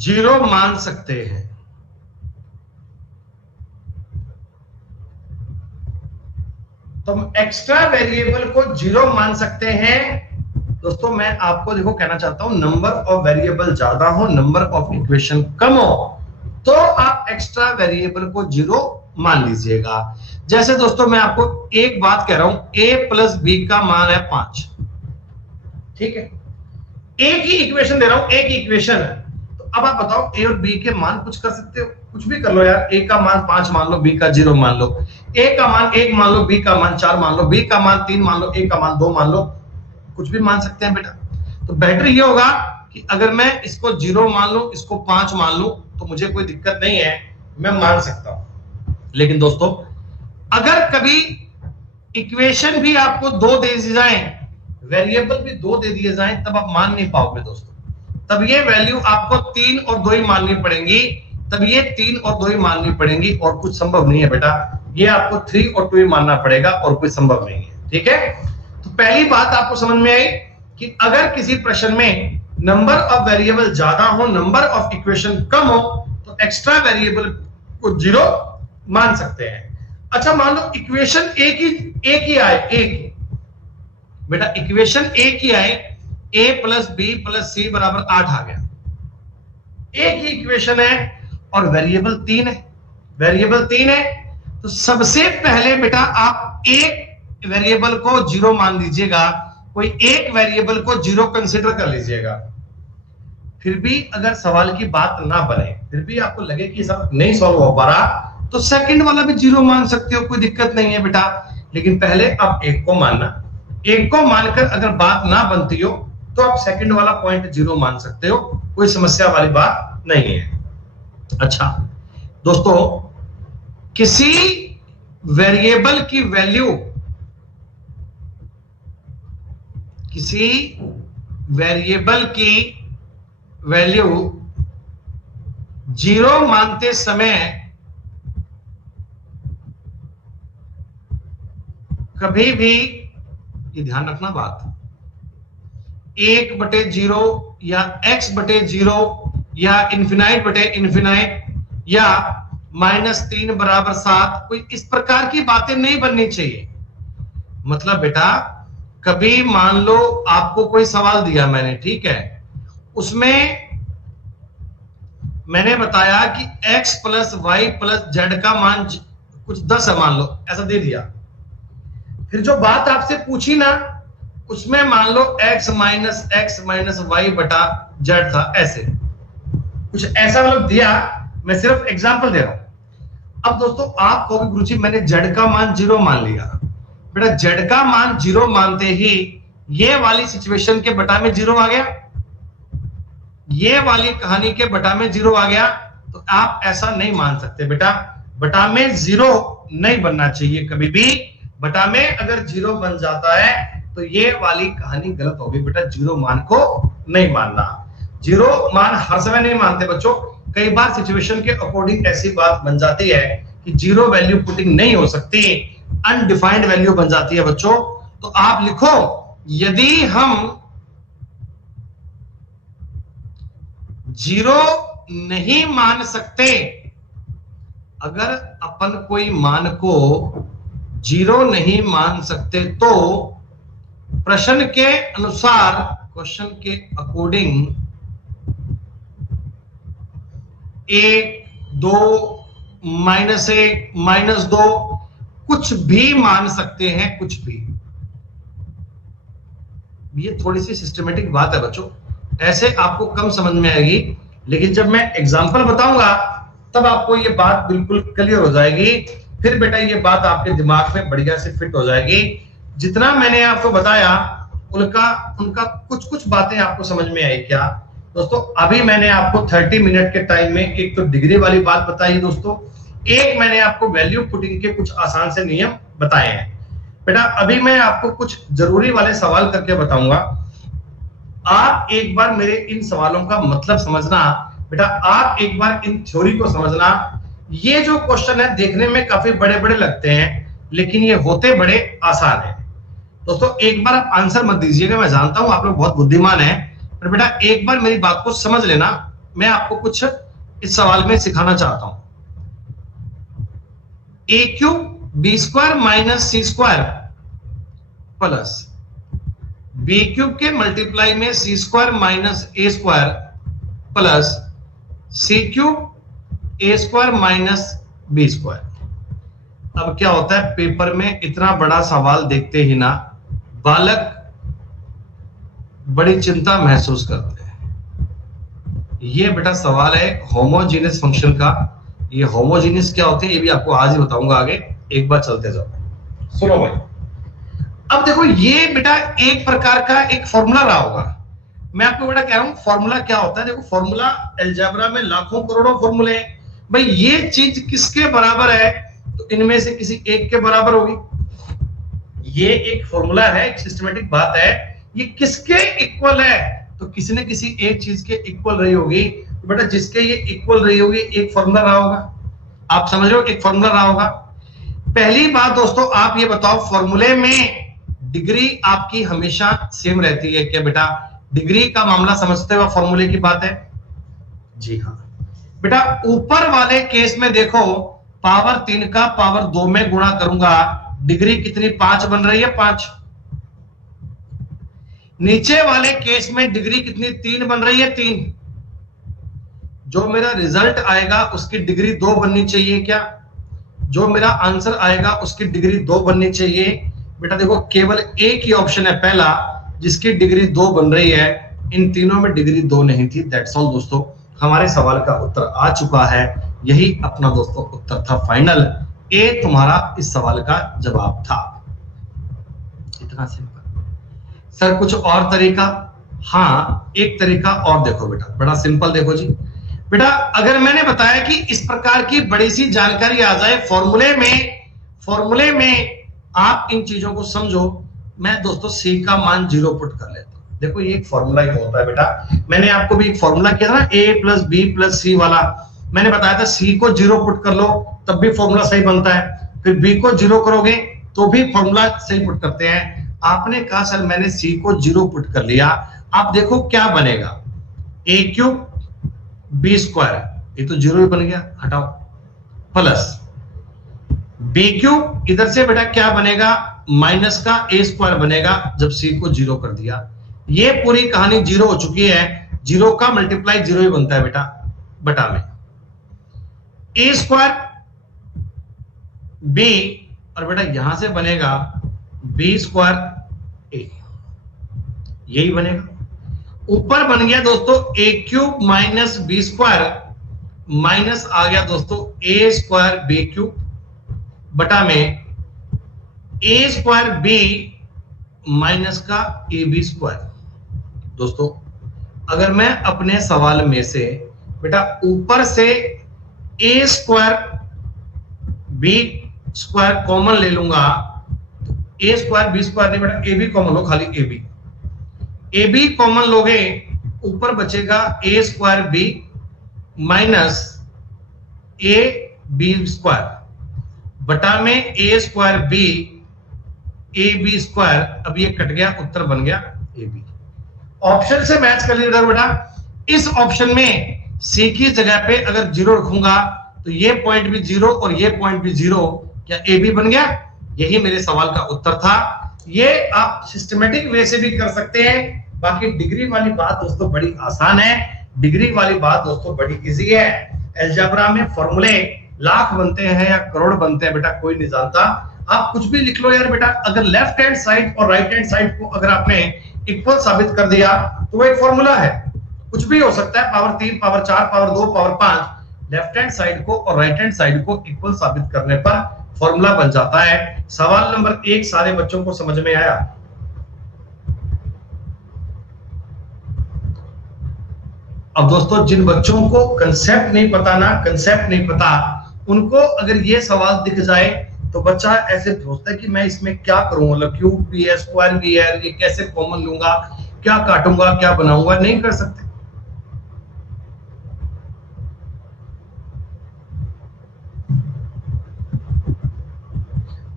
जीरो मान सकते हैं। तो हम एक्स्ट्रा वेरिएबल को जीरो मान सकते हैं। दोस्तों मैं आपको देखो कहना चाहता हूं, नंबर ऑफ वेरिएबल ज्यादा हो, नंबर ऑफ इक्वेशन कम हो, तो आप एक्स्ट्रा वेरिएबल को जीरो मान लीजिएगा। जैसे दोस्तों मैं आपको एक बात कह रहा हूं, a प्लस बी का मान है 5, ठीक है, एक ही इक्वेशन दे रहा हूं, एक ही इक्वेशन है। तो अब आप बताओ a और b के मान कुछ कर सकते हो, कुछ भी कर लो यार। a का मान 5 मान लो, b का 0 मान लो, a का मान 1 मान लो, b का मान 4 मान लो, b का मान 3 मान लो, a का मान 2 मान लो, कुछ भी मान सकते हैं बेटा। तो बेटर ये होगा कि अगर मैं इसको 0 मान लूं, इसको 5 मान लूं, तो मुझे कोई दिक्कत नहीं है, मैं मान सकता हूं। लेकिन दोस्तों अगर कभी इक्वेशन भी आपको 2 दे दी जाए, वेरिएबल भी 2 दे दिए जाए, तब आप मान नहीं पाओगे दोस्तों। तब ये वैल्यू आपको 3 और 2 ही माननी पड़ेंगी, तब ये 3 और 2 ही माननी पड़ेंगी, और कुछ संभव नहीं है बेटा। ये आपको 3 और 2 ही मानना पड़ेगा, और कोई संभव नहीं है, ठीक है। तो पहली बात आपको समझ में आई कि अगर किसी प्रश्न में नंबर ऑफ वेरिएबल ज्यादा हो, नंबर ऑफ इक्वेशन कम हो, तो एक्स्ट्रा वेरिएबल को जीरो मान सकते हैं। अच्छा मान लो इक्वेशन एक ही आए, एक बेटा इक्वेशन एक ही आए, a प्लस बी प्लस सी बराबर 8 आ गया, एक ही इक्वेशन है और वेरिएबल 3 है, वेरिएबल 3 है। तो सबसे पहले बेटा आप एक वेरिएबल को जीरो मान लीजिएगा, कोई एक वेरिएबल को जीरो कंसीडर कर लीजिएगा। फिर भी अगर सवाल की बात ना बने, फिर भी आपको लगे कि सब नहीं सॉल्व हो पा रहा, तो सेकंड वाला भी जीरो मान सकते हो, कोई दिक्कत नहीं है बेटा। लेकिन पहले आप एक को मानना, एक को मानकर अगर बात ना बनती हो तो आप सेकंड वाला पॉइंट जीरो मान सकते हो, कोई समस्या वाली बात नहीं है। अच्छा दोस्तों, किसी वेरिएबल की वैल्यू, किसी वेरिएबल की वैल्यू जीरो मानते समय कभी भी, ये ध्यान रखना बात, 1/0 या x/0 या इन्फिनाइट या -3 बराबर 7, कोई इस प्रकार की बातें नहीं बननी चाहिए। मतलब बेटा कभी मान लो आपको कोई सवाल दिया मैंने, ठीक है, उसमें मैंने बताया कि x plus Y plus z का मान कुछ 10 है मान लो, ऐसा दे दिया। फिर जो बात आपसे पूछी ना, उसमें मान लो x माइनस वाई बटा जेड था, ऐसे कुछ ऐसा मतलब दिया। मैं सिर्फ एग्जांपल दे रहा हूं। अब दोस्तों आप कहोगे गुरुजी मैंने जेड का मान 0 मान लिया। बेटा जेड का मान 0 मानते ही ये वाली सिचुएशन के बटा में 0 आ गया, ये वाली कहानी के बटा में 0 आ गया। तो आप ऐसा नहीं मान सकते बेटा, बटा में 0 नहीं बनना चाहिए कभी भी। बटा में अगर 0 बन जाता है तो ये वाली कहानी गलत होगी बेटा, 0 मान को नहीं मानना। 0 मान हर समय नहीं मानते बच्चों, कई बार सिचुएशन के अकॉर्डिंग ऐसी बात बन जाती है कि 0 वैल्यू पुटिंग नहीं हो सकती, अनडिफाइंड वैल्यू बन जाती है बच्चों। तो आप लिखो यदि हम 0 नहीं मान सकते, अगर अपन कोई मान को 0 नहीं मान सकते तो प्रश्न के अनुसार, क्वेश्चन के अकॉर्डिंग 1, 2, -1, -2 कुछ भी मान सकते हैं, कुछ भी। ये थोड़ी सी सिस्टमेटिक बात है बच्चों, ऐसे आपको कम समझ में आएगी, लेकिन जब मैं एग्जांपल बताऊंगा तब आपको ये बात बिल्कुल क्लियर हो जाएगी। फिर बेटा ये बात आपके दिमाग में बढ़िया से फिट हो जाएगी। जितना मैंने आपको बताया उनका कुछ बातें आपको समझ में आई क्या दोस्तों? अभी मैंने आपको 30 मिनट के टाइम में एक तो डिग्री वाली बात बताई दोस्तों, एक मैंने आपको वैल्यू पुटिंग के कुछ आसान से नियम बताए हैं। बेटा अभी मैं आपको कुछ जरूरी वाले सवाल करके बताऊंगा, आप एक बार मेरे इन सवालों का मतलब समझना। बेटा आप एक बार इन थ्योरी को समझना। ये जो क्वेश्चन है देखने में काफी बड़े बड़े लगते हैं, लेकिन ये होते बड़े आसान है दोस्तों। एक बार आप आंसर मत दीजिएगा, मैं जानता हूं आप लोग बहुत बुद्धिमान हैं, पर बेटा एक बार मेरी बात को समझ लेना। मैं आपको कुछ इस सवाल में सिखाना चाहता हूं। a³ b² - c² plus b³ के मल्टीप्लाई में c² - a² plus c³ a² - b²। अब क्या होता है, पेपर में इतना बड़ा सवाल देखते ही ना बालक बड़ी चिंता महसूस करते हैं। ये बेटा सवाल है होमोजीनियस फंक्शन का। ये होमोजीनियस क्या होते हैं ये भी आपको आज ही बताऊंगा आगे, एक बार चलते जाओ। सुनो भाई, अब देखो ये बेटा एक प्रकार का एक फॉर्मूला रहा होगा। मैं आपको बेटा कह रहा हूं फॉर्मूला क्या होता है। देखो फॉर्मूला अलजेब्रा में लाखों करोड़ों फॉर्मूले हैं भाई। ये चीज किसके बराबर है, तो इनमें से किसी एक के बराबर होगी। ये एक फॉर्मूला है, एक सिस्टमेटिक बात है। ये किसके इक्वल है, तो किसी ने किसी एक चीज के इक्वल रही होगी। तो बेटा जिसके ये इक्वल रही होगी एक फॉर्मूला रहा होगा। आप समझ रहे हो, एक फॉर्मूला रहा होगा। पहली बात दोस्तों आप ये बताओ, फॉर्मूले में डिग्री आपकी हमेशा सेम रहती है क्या बेटा? डिग्री का मामला समझते हुए फॉर्मूले की बात है। जी हाँ बेटा, ऊपर वाले केस में देखो पावर 3 का पावर 2 में गुणा करूंगा, डिग्री कितनी 5 बन रही है, 5। नीचे वाले केस में डिग्री कितनी 3 बन रही है, 3। जो मेरा रिजल्ट आएगा उसकी डिग्री 2 बननी चाहिए क्या? जो मेरा आंसर आएगा उसकी डिग्री 2 बननी चाहिए। बेटा देखो केवल एक ही ऑप्शन है पहला जिसकी डिग्री 2 बन रही है, इन तीनों में डिग्री 2 नहीं थी। दैट्स ऑल दोस्तों, हमारे सवाल का उत्तर आ चुका है। यही अपना दोस्तों उत्तर था फाइनल। ए तुम्हारा इस सवाल का जवाब था। इतना सिंपल। सर कुछ और तरीका? हाँ एक तरीका और देखो बेटा, बड़ा सिंपल देखो जी। बेटा अगर मैंने बताया कि इस प्रकार की बड़ी सी जानकारी आ जाए फॉर्मूले में आप इन चीजों को समझो। मैं दोस्तों सी का मान 0 पुट कर लेता हूं। देखो ये एक फॉर्मूला ही होता है बेटा। मैंने आपको भी एक फॉर्मूला किया था ना, a + b + c वाला। मैंने बताया था c को 0 पुट कर लो तब भी फॉर्मूला सही बनता है, फिर b को 0 करोगे तो भी फॉर्मूला सही पुट करते हैं। आपने कहा सर मैंने c को 0 पुट कर लिया, आप देखो क्या बनेगा, a³ b², ये तो 0 ही बन गया, हटाओ, प्लस b³ इधर से बेटा क्या बनेगा, माइनस का a² बनेगा जब c को 0 कर दिया। ये पूरी कहानी 0 हो चुकी है। 0 का मल्टीप्लाई 0 ही बनता है बेटा, बटा में a² b, और बेटा यहां से बनेगा b² a, यही बनेगा। ऊपर बन गया दोस्तों a³ - b², माइनस आ गया दोस्तों a² b³ बटा में a² b माइनस का ab²। दोस्तों अगर मैं अपने सवाल में से बेटा ऊपर से a² b² कॉमन ले लूंगा, तो a² b² नहीं बेटा ab कॉमन लो, खाली ab कॉमन लोगे, ऊपर बचेगा a² b माइनस ab² बटा में a² b A B square, अब ये कट गया, उत्तर बन गया ए बी। ऑप्शन से मैच कर लीजिए बेटा। इस ऑप्शन में सी की जगह पे अगर जीरो रखूंगा तो ये पॉइंट भी जीरो और ये पॉइंट भी जीरो, क्या ए बी बन गया? यही मेरे सवाल का उत्तर था। ये आप सिस्टमेटिक वे से भी कर सकते हैं। बाकी डिग्री वाली बात दोस्तों बड़ी आसान है, डिग्री वाली बात दोस्तों बड़ी इजी है। अलजेब्रा में फॉर्मूले लाख बनते हैं या करोड़ बनते हैं बेटा, कोई नहीं जानता। आप कुछ भी लिख लो यार बेटा, अगर लेफ्ट हैंड साइड और राइट हैंड साइड को अगर आपने इक्वल साबित कर दिया तो वो एक फॉर्मूला है, कुछ भी हो सकता है, power 3, power 4, power 2, power 5। Left hand side को और राइट हैंड साइड को इक्वल साबित करने पर फॉर्मूला बन जाता है। सवाल नंबर 1 सारे बच्चों को समझ में आया? अब दोस्तों जिन बच्चों को कंसेप्ट नहीं पता ना, कंसेप्ट नहीं पता, उनको अगर ये सवाल दिख जाए तो बच्चा ऐसे सोचता है कि मैं इसमें क्या करूं, मतलब क्यूब भी है, स्क्वायर भी है, ये कैसे कॉमन लूंगा, क्या काटूंगा, क्या बनाऊंगा, नहीं कर सकते।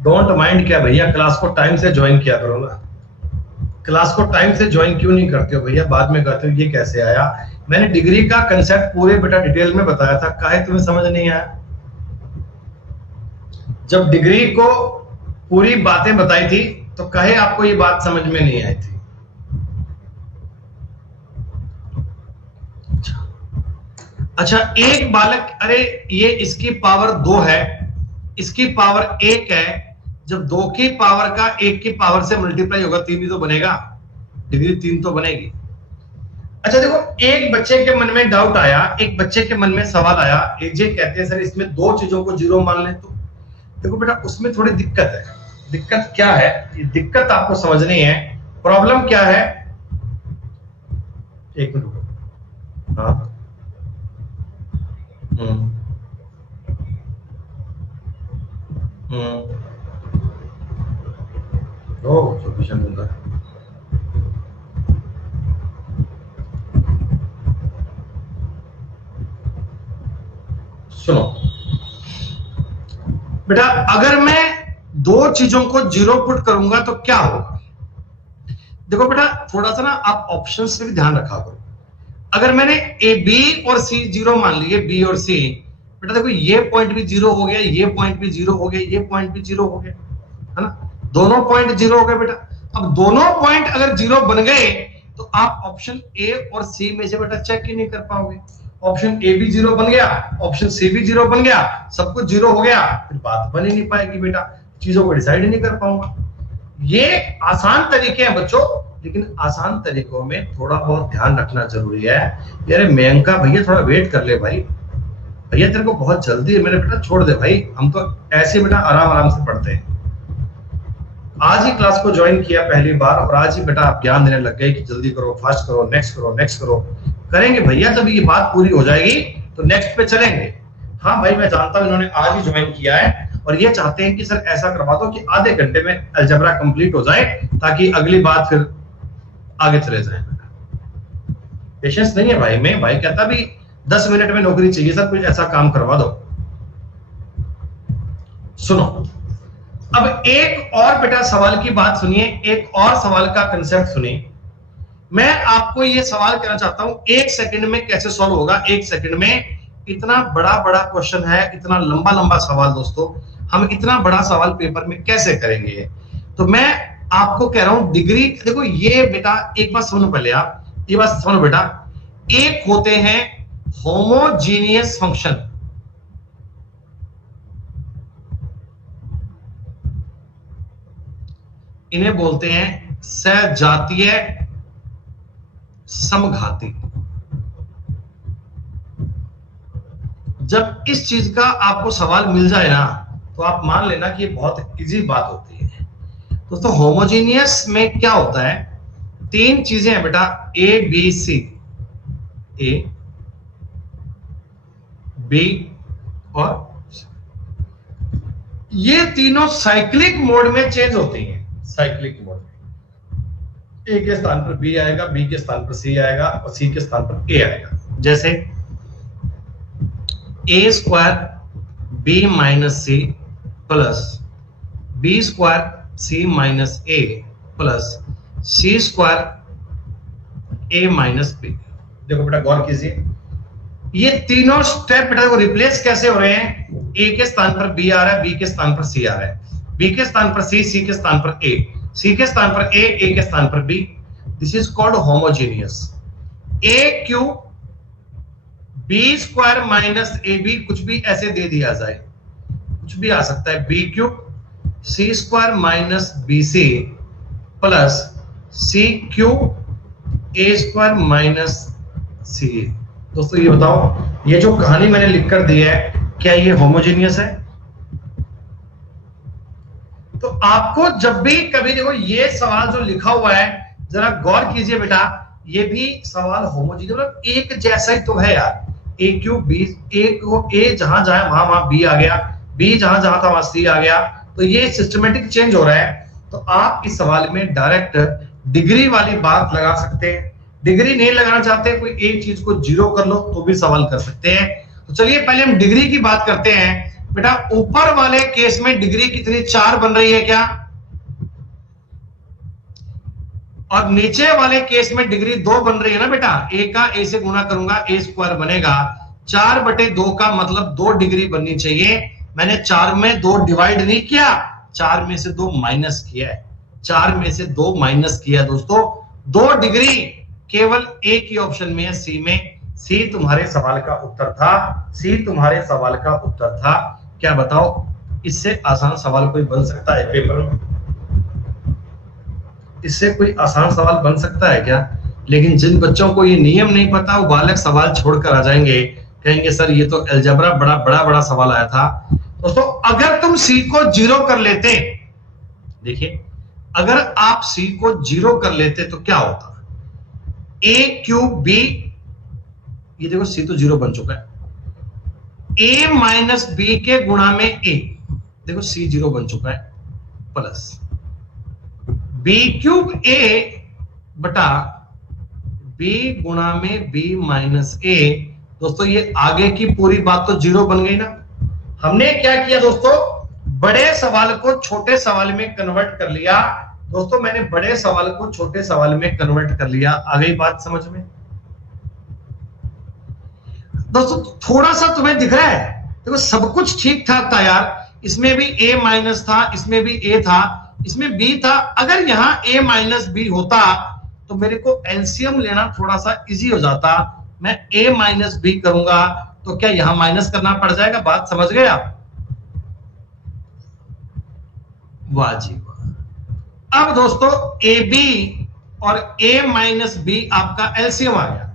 डोंट माइंड क्या भैया, क्लास को टाइम से ज्वाइन किया करो ना। क्लास को टाइम से ज्वाइन क्यों नहीं करते हो भैया, बाद में कहते हो ये कैसे आया। मैंने डिग्री का कंसेप्ट पूरे बेटा डिटेल में बताया था, काहे तुम्हें समझ नहीं आया? जब डिग्री को पूरी बातें बताई थी तो कहे आपको ये बात समझ में नहीं आई थी। अच्छा, एक बालक, अरे ये इसकी पावर 2 है, इसकी पावर 1 है, जब 2 की पावर का 1 की पावर से मल्टीप्लाई होगा 3 ही तो बनेगा, डिग्री 3 तो बनेगी। अच्छा देखो, एक बच्चे के मन में डाउट आया, एक बच्चे के मन में सवाल आया, एजे कहते हैं सर इसमें 2 चीजों को जीरो मान लें तो। देखो बेटा उसमें थोड़ी दिक्कत है। दिक्कत क्या है, ये दिक्कत आपको समझनी है। प्रॉब्लम क्या है, एक मिनट रुको। हाँ सफिशिएंट होता है। सुनो बेटा, अगर मैं 2 चीजों को जीरो पुट करूंगा तो क्या होगा? देखो बेटा थोड़ा सा ना आप ऑप्शन से भी ध्यान रखा करो। अगर मैंने ए बी और सी जीरो मान लिए, बी और सी, बेटा देखो ये पॉइंट भी जीरो हो गया, ये पॉइंट भी जीरो हो गया, ये पॉइंट भी जीरो हो गया, है ना, दोनों पॉइंट जीरो हो गए बेटा। अब दोनों पॉइंट अगर जीरो बन गए तो आप ऑप्शन ए और सी में से बेटा चेक ही नहीं कर पाओगे। ऑप्शन ए भी जीरो बन गया, ऑप्शन सी भी जीरो बन गया, सब कुछ जीरो हो गया, फिर बात बन ही नहीं पाएगी बेटा, चीजों को डिसाइड ही नहीं कर पाऊंगा। ये आसान तरीके हैं बच्चों, लेकिन आसान तरीकों में थोड़ा बहुत ध्यान रखना जरूरी है। यार मयंका भैया थोड़ा वेट कर ले भाई, भैया तेरे को बहुत जल्दी है, मेरे बेटा छोड़ दे भाई, हम तो ऐसे बेटा आराम आराम से पढ़ते हैं। आज ही क्लास को ज्वाइन किया पहली बार और आज ही बेटा आप ज्ञान देने लग गए कि जल्दी करो, फास्ट करो, नेक्स्ट करो, नेक्स्ट करो। करेंगे भैया, जब ये बात पूरी हो जाएगी तो नेक्स्ट पे चलेंगे। हाँ भाई मैं जानता हूं इन्होंने आज ही ज्वाइन किया है और ये चाहते हैं कि सर ऐसा करवा दो कि आधे घंटे में अलजेब्रा कंप्लीट हो जाए ताकि अगली बात फिर आगे चले जाए। पेशेंस नहीं है भाई में, भाई कहता भी 10 मिनट में नौकरी चाहिए सर, कुछ ऐसा काम करवा दो। सुनो अब एक और बेटा सवाल की बात सुनिए, एक और सवाल का कंसेप्ट सुनिए। मैं आपको ये सवाल कहना चाहता हूं 1 सेकंड में कैसे सॉल्व होगा। 1 सेकंड में इतना बड़ा बड़ा क्वेश्चन है, इतना लंबा लंबा सवाल दोस्तों, हम इतना बड़ा सवाल पेपर में कैसे करेंगे? तो मैं आपको कह रहा हूं डिग्री, देखो ये बेटा एक बात समझो पहले, आप ये बात समझो बेटा, एक होते हैं होमोजीनियस फंक्शन, इन्हें बोलते हैं सजातीय समघाती। जब इस चीज का आपको सवाल मिल जाए ना तो आप मान लेना कि ये बहुत इजी बात होती है दोस्तों। होमोजीनियस में क्या होता है, 3 चीजें हैं बेटा, A B C, A B और ये तीनों साइक्लिक मोड में चेंज होती हैं। साइक्लिक मोड में ए के स्थान पर बी आएगा, बी के स्थान पर सी आएगा और सी के स्थान पर ए आएगा। जैसे A square B minus C plus B square C minus A plus C square A minus B. देखो बेटा गौर कीजिए, ये तीनों स्टेप बेटा को रिप्लेस कैसे हो रहे हैं? ए के स्थान पर बी आ रहा है, बी के स्थान पर सी आ रहा है, बी के स्थान पर सी के स्थान पर ए, सी के स्थान पर ए के स्थान पर b. This is called homogeneous. A cube B square minus a b, कुछ भी ऐसे दे दिया जाए, कुछ भी आ सकता है, B cube C square minus B C plus C cube A square minus C. दोस्तों ये बताओ, ये जो कहानी मैंने लिखकर दी है, क्या ये होमोजेनियस है? तो आपको जब भी कभी देखो ये सवाल जो लिखा हुआ है, जरा गौर कीजिए बेटा, ये भी सवाल होमोजेनियस मतलब एक जैसा ही तो है यार। ए क्यूब बी, ए को ए जहां जहां वहां वहां बी आ गया, बी जहां जहां था वहां सी आ गया, तो ये सिस्टमेटिक चेंज हो रहा है। तो आप इस सवाल में डायरेक्ट डिग्री वाली बात लगा सकते हैं। डिग्री नहीं लगाना चाहते, कोई एक चीज को जीरो कर लो तो भी सवाल कर सकते हैं। तो चलिए पहले हम डिग्री की बात करते हैं। बेटा ऊपर वाले केस में डिग्री कितनी, 4 बन रही है क्या? और नीचे वाले केस में डिग्री 2 बन रही है ना बेटा। ए का ए से गुणा करूंगा, ए स्क्वायर बनेगा। 4/2 का मतलब 2 डिग्री बननी चाहिए। मैंने 4 में 2 डिवाइड नहीं किया, 4 में से 2 माइनस किया है, 4 में से 2 माइनस किया दोस्तों। 2 डिग्री केवल एक ही ऑप्शन में है, सी में। सी तुम्हारे सवाल का उत्तर था, सी तुम्हारे सवाल का उत्तर था। क्या बताओ, इससे आसान सवाल कोई बन सकता है पेपर में? इससे कोई आसान सवाल बन सकता है क्या? लेकिन जिन बच्चों को ये नियम नहीं पता, वो बालक सवाल छोड़कर आ जाएंगे, कहेंगे सर ये तो अलजेब्रा बड़ा सवाल आया था। दोस्तों अगर तुम सी को 0 कर लेते, देखिए अगर आप सी को 0 कर लेते तो क्या होता? ए क्यूब बी, ये देखो सी तो 0 बन चुका है, ए माइनस बी के गुणा में ए, देखो सी 0 बन चुका है, प्लस बी क्यूब ए बटा बी गुणा में बी माइनस ए। दोस्तों ये आगे की पूरी बात तो 0 बन गई ना। हमने क्या किया दोस्तों, बड़े सवाल को छोटे सवाल में कन्वर्ट कर लिया। दोस्तों मैंने बड़े सवाल को छोटे सवाल में कन्वर्ट कर लिया। आ गई बात समझ में? दोस्तों थोड़ा सा तुम्हें दिख रहा है, देखो सब कुछ ठीक ठाक था यार, इसमें भी a माइनस था, इसमें भी a था, इसमें b था। अगर यहां a माइनस b होता तो मेरे को एलसीएम लेना थोड़ा सा इजी हो जाता। मैं a माइनस b करूंगा तो क्या यहां माइनस करना पड़ जाएगा? बात समझ गए आप? वाह जी वाह। अब दोस्तों ए बी और a माइनस बी आपका एलसीएम आ गया।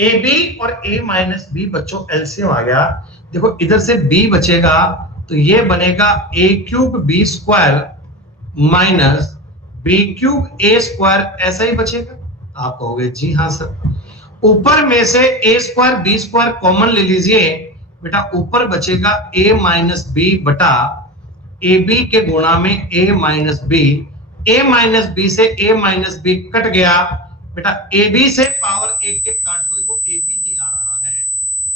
ए बी और ए माइनस बी बच्चों एलसीएम आ गया। देखो इधर से b बचेगा तो ये बनेगा A cube B square minus B cube A square, ऐसा ही बचेगा। आप कहोगे जी हाँ सर। ऊपर में से ए स्क्वायर बी स्क्वायर कॉमन ले लीजिए बेटा, ऊपर बचेगा a माइनस बी बटा ए बी के गुणा में a minus b. A minus b से a माइनस बी कट गया बेटा, ए बी से पावर 1 के काट को देखो ए बी ही आ रहा है,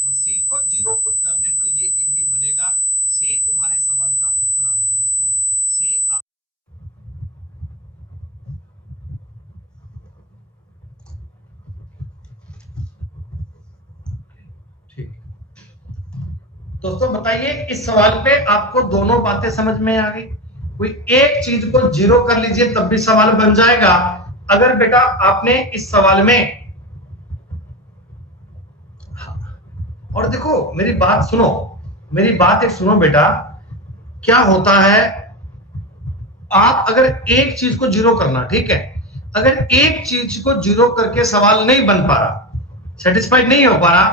और सी को 0 पुट करने पर ये ए बी बनेगा। सी तुम्हारे सवाल का उत्तर आ गया दोस्तों। सी ठीक। दोस्तों बताइए इस सवाल पे आपको दोनों बातें समझ में आ गई? कोई एक चीज को 0 कर लीजिए तब भी सवाल बन जाएगा। अगर बेटा आपने इस सवाल में, और देखो मेरी बात सुनो, मेरी बात एक सुनो बेटा, क्या होता है, आप अगर एक चीज को 0 करना, ठीक है, अगर एक चीज को 0 करके सवाल नहीं बन पा रहा, सेटिस्फाइड नहीं हो पा रहा,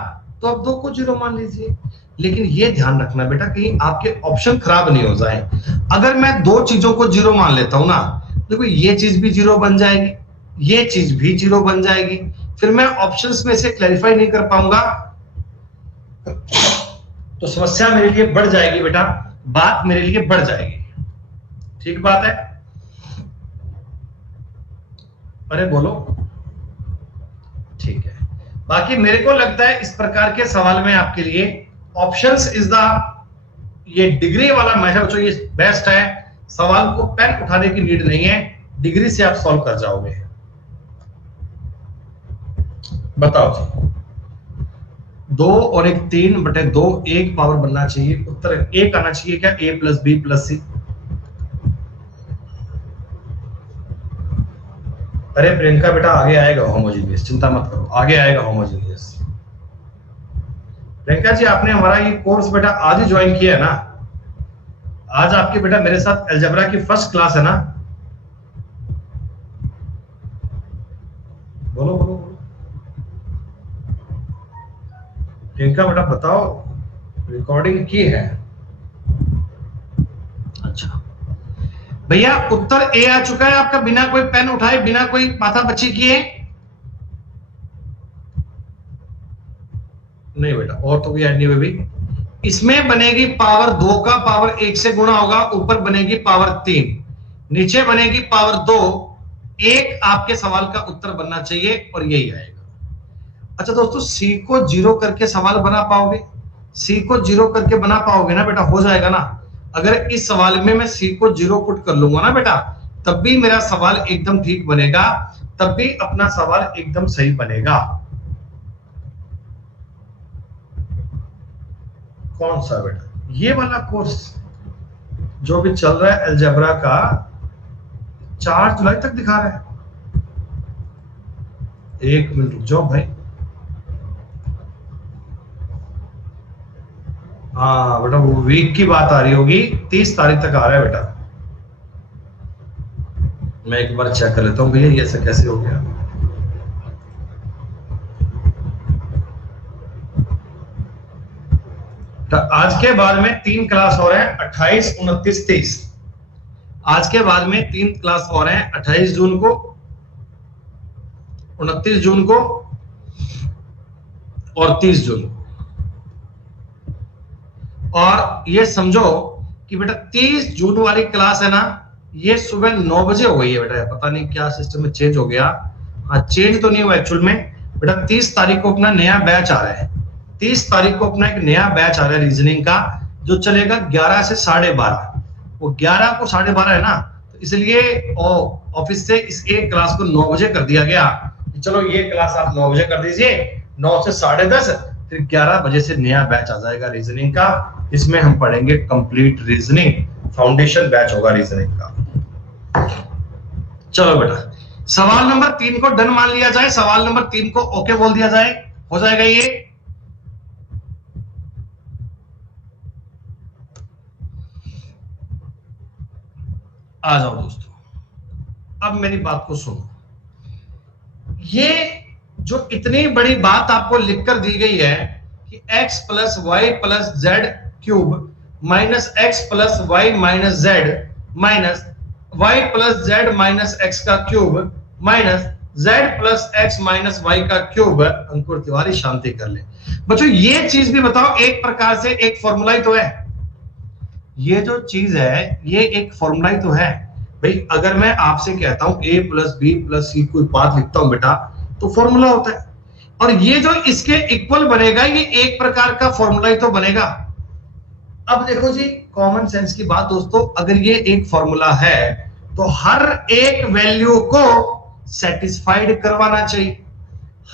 तो आप 2 को 0 मान लीजिए। लेकिन ये ध्यान रखना बेटा कहीं आपके ऑप्शन खराब नहीं हो जाए। अगर मैं 2 चीजों को 0 मान लेता हूं ना, देखो ये चीज भी 0 बन जाएगी, ये चीज भी 0 बन जाएगी, फिर मैं ऑप्शंस में से क्लैरिफाई नहीं कर पाऊंगा, तो समस्या मेरे लिए बढ़ जाएगी बेटा, बात मेरे लिए बढ़ जाएगी। ठीक बात है? अरे बोलो। ठीक है, बाकी मेरे को लगता है इस प्रकार के सवाल में आपके लिए ऑप्शंस इज द, ये डिग्री वाला मेथड जो ये बेस्ट है। सवाल को पेन उठाने की नीड नहीं है, डिग्री से आप सॉल्व कर जाओगे। बताओ जी, 2 और 1 3/2, 1 पावर बनना चाहिए, उत्तर 1 आना चाहिए क्या? a प्लस बी प्लस सी। अरे प्रियंका बेटा आगे आएगा होमोजीनियस, चिंता मत करो, आगे आएगा होमोजीनियस। प्रियंका जी आपने हमारा ये कोर्स बेटा आज ही ज्वाइन किया है ना? आज आपके बेटा मेरे साथ अलजेब्रा की फर्स्ट क्लास है ना? बोलो बोलो बोलो प्रियंका बेटा, बताओ, रिकॉर्डिंग की है? अच्छा भैया, उत्तर ए आ चुका है आपका, बिना कोई पेन उठाए, बिना कोई माथा बच्ची किए। नहीं बेटा, और तो कोई ऐड नहीं हुई भी। इसमें बनेगी पावर 2 का पावर 1 से गुणा होगा, ऊपर बनेगी पावर 3, नीचे बनेगी पावर 2। 1 आपके सवाल का उत्तर बनना चाहिए और यही आएगा। अच्छा दोस्तों, सी को 0 करके सवाल बना पाओगे? सी को 0 करके बना पाओगे ना बेटा? हो जाएगा ना? अगर इस सवाल में मैं सी को 0 पुट कर लूंगा ना बेटा, तब भी मेरा सवाल एकदम ठीक बनेगा, तब भी अपना सवाल एकदम सही बनेगा। कौन सा बेटा? ये वाला कोर्स जो भी चल रहा है अलजेब्रा का, 4 जुलाई तक दिखा रहा है। 1 मिनट रुक जाओ भाई। हाँ बेटा, वो वीक की बात आ रही होगी, 30 तारीख तक आ रहा है बेटा। मैं एक बार चेक कर लेता हूँ भैया, ये ऐसा कैसे हो गया। तो आज के बाद में 3 क्लास हो रहे हैं, 28, 29, 30। आज के बाद में 3 क्लास हो रहे हैं, 28 जून को, 29 जून को और 30 जून को। और ये समझो कि बेटा 30 जून वाली क्लास है ना, ये सुबह 9 बजे हो गई है बेटा। पता नहीं क्या सिस्टम में चेंज हो गया। हाँ, चेंज तो नहीं हुआ एक्चुअल में बेटा। 30 तारीख को अपना नया बैच आ रहा है। 30 तारीख को अपना एक नया बैच आ रहा है रीजनिंग का, जो चलेगा 11 से 12:30। वो 11 को 12:30 है ना, तो इसलिए ऑफिस से इस एक क्लास को 9 बजे कर दिया गया। चलो ये क्लास आप 9 बजे कर दीजिए, 9 से 10:30, फिर 11 बजे से नया बैच आ जाएगा रीजनिंग का। इसमें हम पढ़ेंगे कंप्लीट रीजनिंग, फाउंडेशन बैच होगा रीजनिंग का। चलो बेटा, सवाल नंबर 3 को डन मान लिया जाए, सवाल नंबर 3 को ओके बोल दिया जाए, हो जाएगा ये। आ जाओ दोस्तों, अब मेरी बात को सुनो। ये जो इतनी बड़ी बात आपको लिखकर दी गई है कि x plus Y plus Z cube minus X plus Y minus Z minus Y plus Z minus X का cube minus Z plus X minus Y का क्यूब। अंकुर तिवारी शांति कर ले बच्चों। ये चीज भी बताओ, एक प्रकार से एक फॉर्मूला ही तो है। ये जो चीज है ये एक फॉर्मूला ही तो है भाई। अगर मैं आपसे कहता हूं a प्लस बी प्लस सी कोई बात लिखता हूं बेटा, तो फॉर्मूला होता है। और ये जो इसके इक्वल बनेगा, ये एक प्रकार का फॉर्मूला ही तो बनेगा। अब देखो जी, कॉमन सेंस की बात दोस्तों, अगर ये एक फॉर्मूला है तो हर एक वैल्यू को सेटिस्फाइड करवाना चाहिए,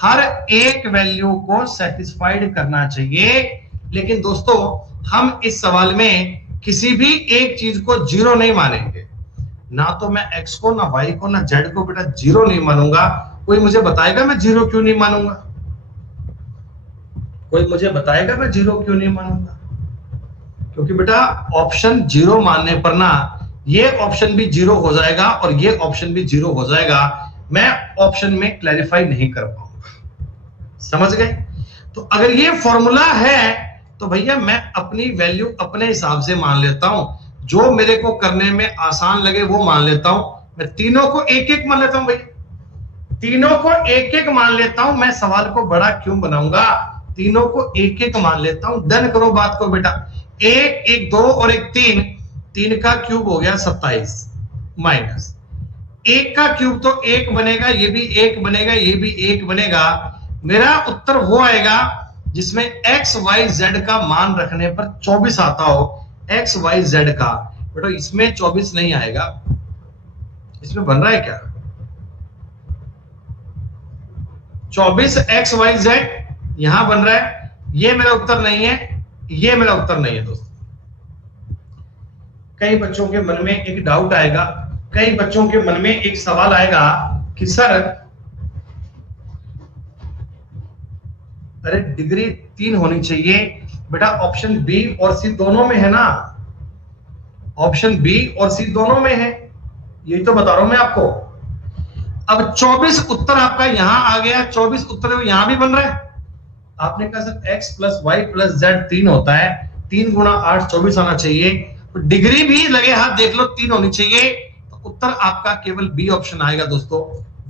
हर एक वैल्यू को सेटिस्फाइड करना चाहिए। लेकिन दोस्तों, हम इस सवाल में किसी भी एक चीज को 0 नहीं मानेंगे। ना तो मैं x को, ना y को, ना z को बेटा 0 नहीं मानूंगा। कोई मुझे बताएगा मैं 0 क्यों नहीं मानूंगा? कोई मुझे बताएगा मैं 0 क्यों नहीं मानूंगा? क्योंकि बेटा ऑप्शन 0 मानने पर ना ये ऑप्शन भी 0 हो जाएगा और ये ऑप्शन भी 0 हो जाएगा। मैं ऑप्शन में क्लैरिफाई नहीं कर पाऊंगा। समझ गए? तो अगर ये फॉर्मूला है तो भैया मैं अपनी वैल्यू अपने हिसाब से मान लेता हूं, जो मेरे को करने में आसान लगे वो मान लेता हूं। मैं तीनों को एक एक मान लेता हूं भैया, तीनों को एक एक मान लेता हूं। मैं सवाल को बड़ा क्यों बनाऊंगा? तीनों को एक एक मान लेता हूं। डन करो बात को बेटा। 1 1 2 और 1 3, 3 का क्यूब हो गया 27 माइनस 1 का क्यूब तो 1 बनेगा, ये भी 1 बनेगा, ये भी 1 बनेगा। मेरा उत्तर वो आएगा जिसमें x y z का मान रखने पर 24 आता हो। x y z का बेटा इसमें 24 नहीं आएगा, इसमें बन रहा है क्या 24xyz यहां बन रहा है, ये मेरा उत्तर नहीं है, ये मेरा उत्तर नहीं है दोस्तों। कई बच्चों के मन में एक डाउट आएगा, कई बच्चों के मन में एक सवाल आएगा कि सर अरे डिग्री 3 होनी चाहिए बेटा, ऑप्शन बी और सी दोनों में है ना, ऑप्शन बी और सी दोनों में है, यही तो बता रहा हूं मैं आपको। अब 24 उत्तर आपका यहां आ गया, 24 उत्तर यहां भी बन रहा है। आपने कहा sir x plus Y plus z 3 होता है, 3 गुणा 8 24 आना चाहिए, तो डिग्री भी लगे हाथ देख लो 3 होनी चाहिए, तो उत्तर आपका केवल बी ऑप्शन आएगा दोस्तों।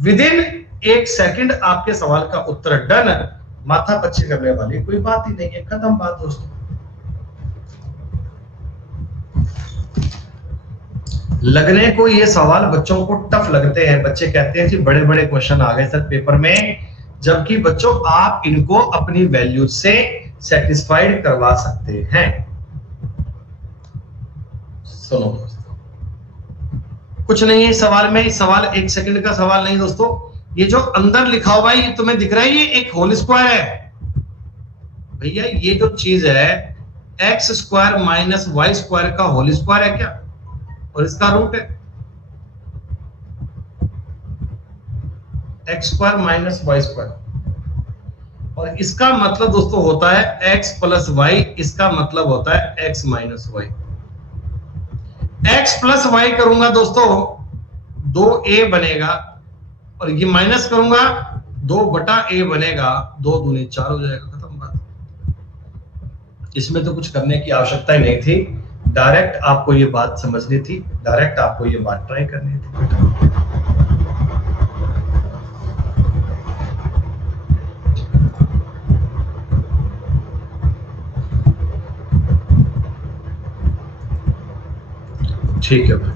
विद इन 1 सेकंड आपके सवाल का उत्तर डन, माथा पच्ची करने वाली कोई बात ही नहीं है, खत्म बात दोस्तों। लगने को ये सवाल बच्चों को टफ लगते हैं, बच्चे कहते हैं कि बड़े बड़े क्वेश्चन आ गए सर पेपर में, जबकि बच्चों आप इनको अपनी वैल्यू से सेटिस्फाइड करवा सकते हैं। सुनो दोस्तों, कुछ नहीं है सवाल में, सवाल 1 सेकंड का सवाल नहीं दोस्तों, ये जो अंदर लिखा हुआ है ये तुम्हें दिख रहा है, ये एक होल स्क्वायर है भैया, ये जो चीज है x square minus y square का होल स्क्वायर है क्या, और इसका रूट है x square minus y square, और इसका मतलब दोस्तों होता है एक्स प्लस वाई, इसका मतलब होता है x minus y. X plus y करूंगा दोस्तों 2a बनेगा, और ये माइनस करूंगा 2/a बनेगा, 2 दूनी 4 हो जाएगा, खत्म बात। इसमें तो कुछ करने की आवश्यकता ही नहीं थी, डायरेक्ट आपको ये बात समझनी थी, डायरेक्ट आपको ये बात ट्राई करनी थी। ठीक है भाई,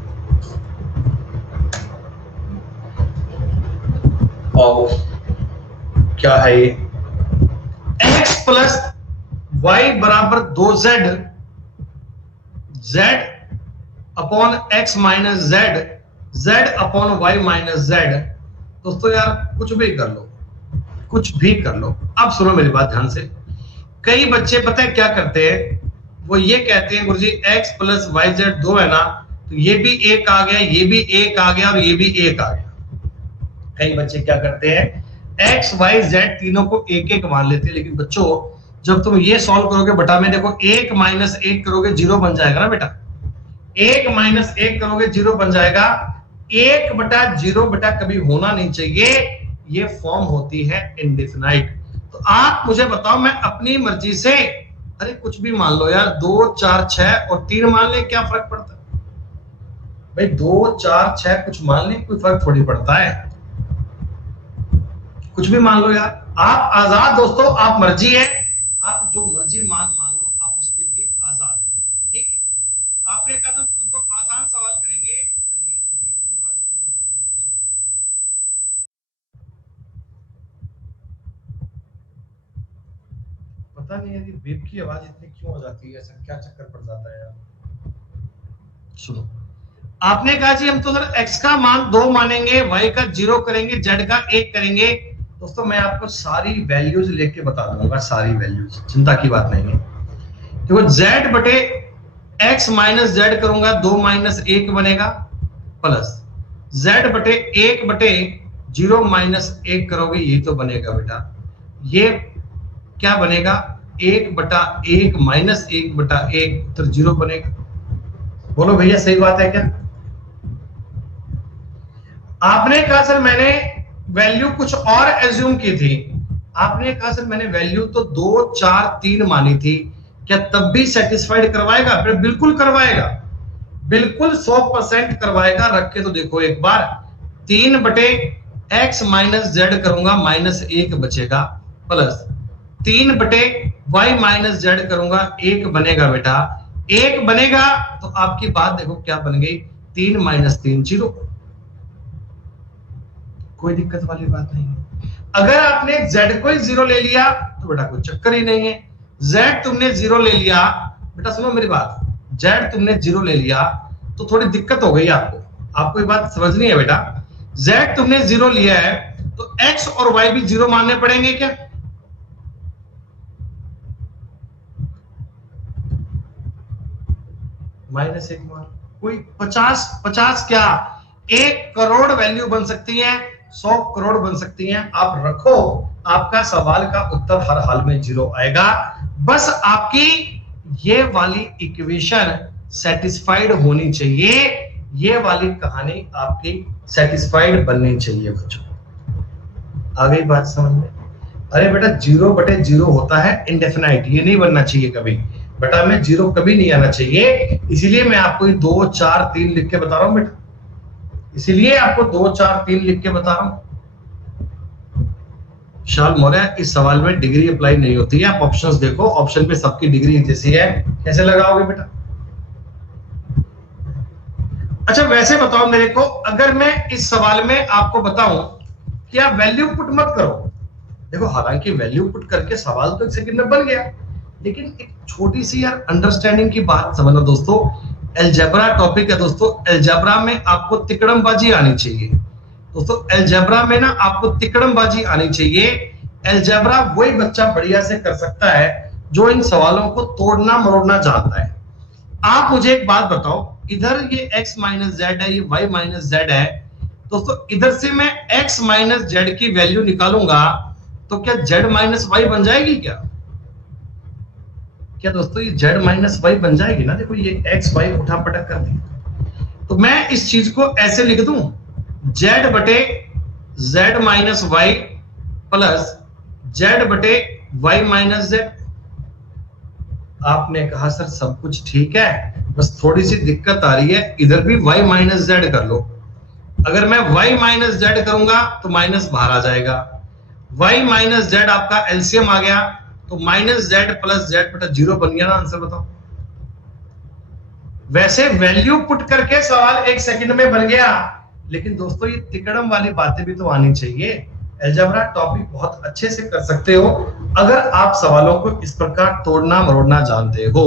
और क्या है ये x प्लस वाई बराबर 2z, z upon x minus z, z upon y minus z। दोस्तों यार कुछ भी कर लो, कुछ भी कर लो। अब सुनो मेरी बात ध्यान से, कई बच्चे पता है क्या करते हैं, वो ये कहते हैं गुरुजी x प्लस वाई जेड 2 है ना, तो ये भी 1 आ गया, ये भी 1 आ गया, और ये भी 1 आ गया। कई बच्चे क्या करते हैं x y z तीनों को 1-1 मान लेते हैं, लेकिन बच्चों जब तुम ये सॉल्व करोगे बटा में देखो 1 माइनस 1 करोगे 0 बन जाएगा ना बेटा, 1 माइनस 1 करोगे 0 बन जाएगा। 1/0 बेटा कभी होना नहीं चाहिए, ये फॉर्म होती है इंडेफिनाइट। तो आप मुझे बताओ, मैं अपनी मर्जी से अरे कुछ भी मान लो यार, 2 4 6 और 3 मान ले, क्या फर्क पड़ता है भाई, 2 4 6 कुछ मान ले, कोई फर्क थोड़ी पड़ता है, कुछ भी मान लो यार, आप आजाद दोस्तों, आप मर्जी है, आप जो मर्जी मान लो, आप उसके लिए आजाद है, ठीक है। आपने कहा हम तो आसान सवाल करेंगे, अरे यार बीप की आवाज क्यों आ जाती है, क्या हो गया साहब, पता नहीं यार बीप की आवाज इतनी क्यों आ जाती है, ऐसा क्या चक्कर पड़ जाता है यार। सुनो, आपने कहा जी हम तो सर x का मान 2 मानेंगे, y का 0 करेंगे, z का 1 करेंगे। दोस्तों मैं आपको सारी वैल्यूज लेके बता दूंगा, सारी वैल्यूज, चिंता की बात नहीं है। देखो z बटे x माइनस जेड करूंगा 2 माइनस 1 बनेगा, प्लस z बटे 1 बटे 0 माइनस 1 करोगे, ये तो बनेगा बेटा, ये क्या बनेगा 1/1 माइनस 1/1, तो 0 बनेगा। बोलो भैया सही बात है क्या? आपने कहा सर मैंने वैल्यू कुछ और एज्यूम की थी, आपने कहा सर मैंने वैल्यू तो 2 4 3 मानी थी, क्या तब भी सेटिस्फाइड करवाएगा? बिल्कुल करवाएगा, बिल्कुल 100% करवाएगा। रख के तो देखो एक बार, 3/x माइनस जेड करूंगा -1 बचेगा, प्लस 3/y माइनस जेड करूंगा 1 बनेगा बेटा, 1 बनेगा तो आपकी बात देखो क्या बन गई, 3 माइनस 3 0, कोई दिक्कत वाली बात नहीं है। अगर आपने z को ही 0 ले लिया तो बेटा कोई चक्कर ही नहीं है। z तुमने 0 ले लिया, बेटा सुनो मेरी बात, z तुमने 0 ले लिया तो थोड़ी दिक्कत हो गई आपको ये बात समझनी है बेटा। z तुमने 0 लिया है तो x और y भी 0 मानने पड़ेंगे क्या? -1 मान, कोई 50 क्या 1 करोड़ वैल्यू बन सकती है, 100 करोड़ बन सकती हैं। आप रखो, आपका सवाल का उत्तर हर हाल में 0 आएगा। बस आपकी ये वाली इक्वेशन सेटिस्फाइड होनी चाहिए, ये वाली कहानी आपकी सेटिस्फाइड बननी चाहिए बच्चों। आ गई बात समझ में? अरे बेटा 0/0 होता है इंडेफिनाइट, ये नहीं बनना चाहिए कभी बेटा, में 0 कभी नहीं आना चाहिए। इसीलिए मैं आपको 2 4 3 लिख के बता रहा हूं बेटा, इसीलिए आपको 2 4 3 लिख के बता रहा हूं। शाल मौर्य, इस सवाल में डिग्री अप्लाई नहीं होती है। आप ऑप्शंस देखो, ऑप्शन पे सबकी डिग्री जैसी है, कैसे लगाओगे बेटा? अच्छा वैसे बताओ मेरे को, अगर मैं इस सवाल में आपको बताऊं कि आप वैल्यू पुट मत करो, देखो हालांकि वैल्यू पुट करके सवाल तो 1 सेकंड में बन गया, लेकिन एक छोटी सी यार अंडरस्टैंडिंग की बात समझना दोस्तों। अलजेब्रा टॉपिक है दोस्तों, अलजेब्रा में आपको तिकड़मबाजी आनी चाहिए दोस्तों। अलजेब्रा में ना आपको तिकड़मबाजी आनी चाहिए। अलजेब्रा वही बच्चा बढ़िया से कर सकता है जो इन सवालों को तोड़ना मरोड़ना जानता है। आप मुझे एक बात बताओ, इधर ये x माइनस जेड है, ये y माइनस जेड है दोस्तों, इधर से मैं x माइनस जेड की वैल्यू निकालूंगा तो क्या z माइनस वाई बन जाएगी क्या? क्या दोस्तों ये z माइनस वाई बन जाएगी ना? देखो ये x y उठा पटक कर दी, तो मैं इस चीज को ऐसे लिख दूं, z बटे z minus Y plus z बटे y माइनस जेड। आपने कहा सर सब कुछ ठीक है, बस थोड़ी सी दिक्कत आ रही है, इधर भी y माइनस जेड कर लो। अगर मैं y माइनस जेड करूंगा तो माइनस बाहर आ जाएगा, y माइनस जेड आपका एलसीएम आ गया तो माइनस जेड प्लस जेड बटा 0 बन गया ना। आंसर बताओ। वैसे वैल्यू पुट करके सवाल 1 सेकंड में बन गया, लेकिन दोस्तों ये तिकड़म वाली बातें भी तो आनी चाहिए। अलजेब्रा टॉपिक बहुत अच्छे से कर सकते हो अगर आप सवालों को इस प्रकार तोड़ना मरोड़ना जानते हो।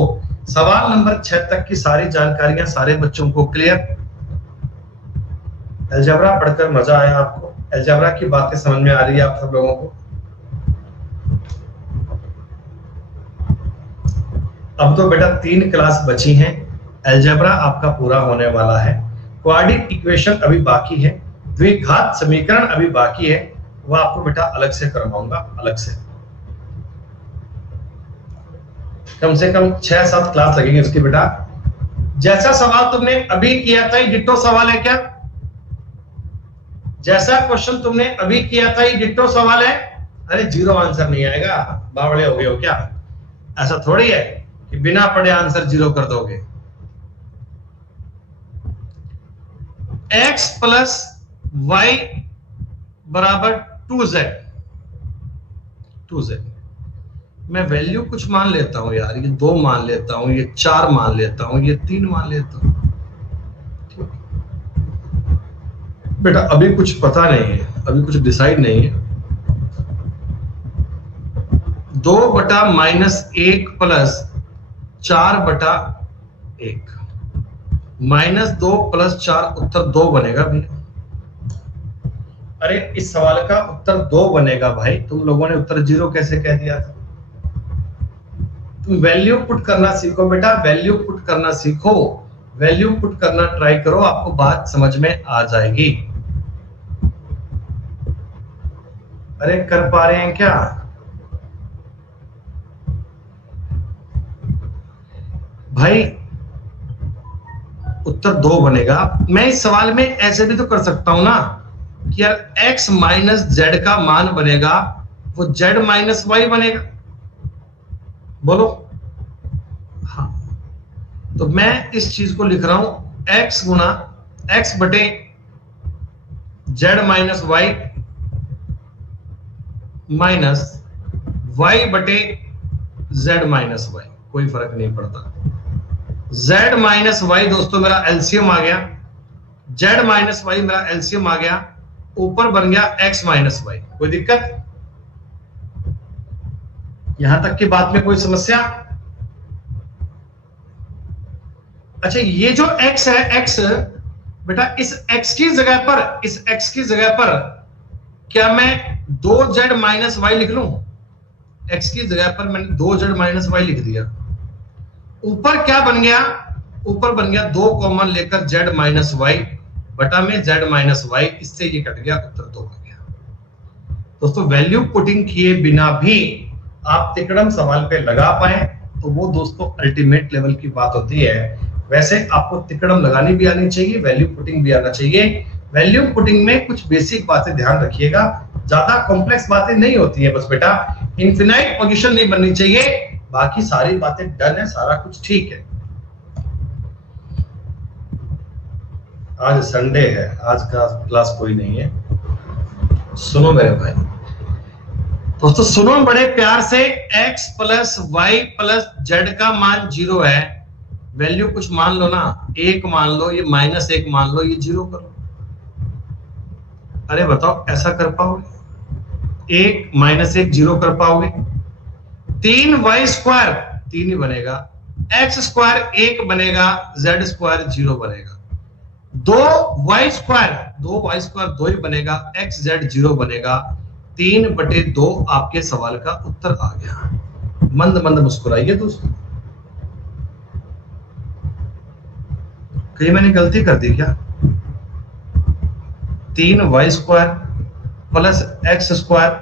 सवाल नंबर 6 तक की सारी जानकारियां सारे बच्चों को क्लियर? अलजेब्रा पढ़कर मजा आया आपको? अलजेब्रा की बातें समझ में आ रही है आप सब लोगों को? अब तो बेटा 3 क्लास बची हैं, अलजेब्रा आपका पूरा होने वाला है। क्वाड्रेटिक इक्वेशन अभी बाकी है, द्विघात समीकरण अभी बाकी है, वह आपको बेटा अलग से करवाऊंगा, अलग से। कम से कम 6-7 क्लास लगेंगे उसकी बेटा। जैसा सवाल तुमने अभी किया था ये डिट्टो सवाल है क्या? जैसा क्वेश्चन तुमने अभी किया था ये डिट्टो सवाल है? अरे 0 आंसर नहीं आएगा, बावड़े हो गए हो क्या? ऐसा थोड़ी है कि बिना पढ़े आंसर 0 कर दोगे। x प्लस y बराबर 2z। मैं वैल्यू कुछ मान लेता हूं यार, ये 2 मान लेता हूं, ये 4 मान लेता हूं, ये 3 मान लेता हूं। बेटा अभी कुछ पता नहीं है, अभी कुछ डिसाइड नहीं है। 2/-1 प्लस 4/1 -2 + 4 उत्तर 2 बनेगा भैया। अरे इस सवाल का उत्तर 2 बनेगा भाई, तुम लोगों ने उत्तर 0 कैसे कह दिया था? तुम वैल्यू पुट करना सीखो बेटा, वैल्यू पुट करना सीखो, वैल्यू पुट करना ट्राई करो, आपको बात समझ में आ जाएगी। अरे कर पा रहे हैं क्या? भाई उत्तर 2 बनेगा। मैं इस सवाल में ऐसे भी तो कर सकता हूं ना कि यार x माइनस जेड का मान बनेगा वो z माइनस वाई बनेगा, बोलो। हाँ तो मैं इस चीज को लिख रहा हूं x गुना x बटे z minus y minus y बटे z माइनस वाई, कोई फर्क नहीं पड़ता। z माइनस वाई दोस्तों मेरा एलसीएम आ गया, z माइनस वाई मेरा एलसीएम आ गया, ऊपर बन गया x माइनस वाई। कोई दिक्कत? यहां तक की बात में कोई समस्या? अच्छा ये जो x है, x बेटा इस x की जगह पर, इस x की जगह पर क्या मैं 2z माइनस वाई लिख लूं? x की जगह पर मैंने 2z माइनस वाई लिख दिया। ऊपर क्या बन गया? ऊपर बन गया 2 कॉमन लेकर z माइनस वाई बटा में z माइनस वाई, इससे ये कट गया, उत्तर 2 आ गया। दोस्तों वैल्यू पुटिंग किए बिना भी आप तिकड़म सवाल पे लगा पाए तो वो दोस्तों अल्टीमेट लेवल की बात होती है। वैसे आपको तिकड़म लगानी भी आनी चाहिए, वैल्यू पुटिंग भी आना चाहिए। वैल्यू पुटिंग में कुछ बेसिक बातें ध्यान रखिएगा, ज्यादा कॉम्प्लेक्स बातें नहीं होती है, बस बेटा इनफिनाइट पोजीशन नहीं बननी चाहिए, बाकी सारी बातें डन है, सारा कुछ ठीक है। आज संडे है, आज का क्लास कोई नहीं है। सुनो मेरे भाई, दोस्तों सुनो बड़े प्यार से, x plus Y plus z का मान 0 है। वैल्यू कुछ मान लो ना, 1 मान लो, ये -1 मान लो, ये 0 करो। अरे बताओ ऐसा कर पाओगे? 1 -1 0 कर पाओगे? 3y स्क्वायर 3 ही बनेगा, x स्क्वायर 1 बनेगा, z स्क्वायर 0 बनेगा। 2y स्क्वायर 2 ही बनेगा, x z 0 बनेगा। 3/2 आपके सवाल का उत्तर आ गया। मंद मंद मुस्कुराइए दोस्तों, कहीं मैंने गलती कर दी क्या? 3y square plus x square,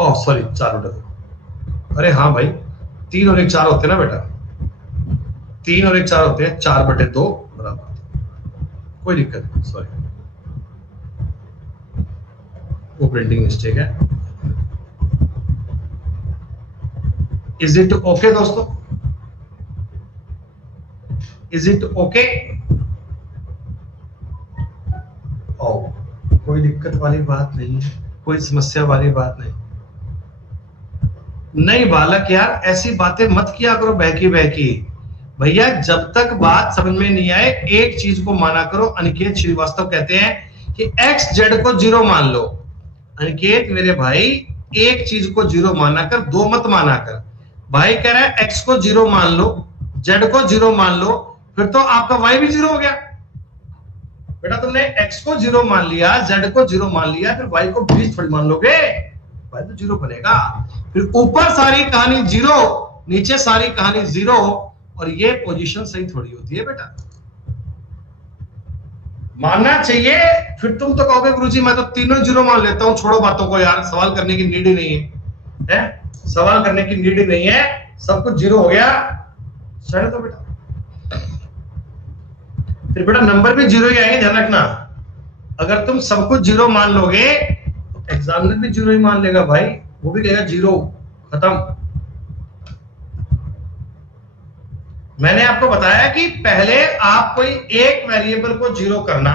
oh sorry 4/2। अरे हाँ भाई 3 और 1 4 होते हैं ना बेटा, 3 और 1 4 होते हैं, 4/2 बराबर, कोई दिक्कत नहीं, सॉरी वो प्रिंटिंग मिस्टेक है। इज इट ओके दोस्तों? Is it okay? कोई दिक्कत वाली बात नहीं है, कोई समस्या वाली बात नहीं। नहीं बालक यार ऐसी बातें मत किया करो बहकी बहकी। भैया जब तक बात समझ में नहीं आए एक चीज को माना करो। अनिकेत श्रीवास्तव कहते हैं कि x z को 0 मान लो। अनिकेत मेरे भाई एक चीज को 0 माना कर, 2 मत माना कर। भाई कह रहा है x को 0 मान लो, z को 0 मान लो, फिर तो आपका y भी 0 हो गया। बेटा तुमने x को 0 मान लिया, z को 0 मान लिया, फिर y को 20 थोड़ी मान लोगे, y तो 0 बनेगा। फिर ऊपर सारी कहानी 0, नीचे सारी कहानी 0, और ये पोजीशन सही थोड़ी होती है बेटा। मानना चाहिए, फिर तुम तो कहोगे गुरुजी मैं तो तीनों 0 मान लेता हूं, छोड़ो बातों को यार, सवाल करने की नीड ही नहीं है, सवाल करने की नीड ही नहीं है, सब कुछ 0 हो गया। चलो तो बेटा फिर बेटा नंबर भी 0 ही आएंगे, ध्यान रखना। अगर तुम सब कुछ 0 मान लोगे तो एग्जामिनर भी 0 ही मान लेगा भाई, वो भी कहेगा 0 खत्म। मैंने आपको बताया कि पहले आप कोई एक वेरिएबल को 0 करना,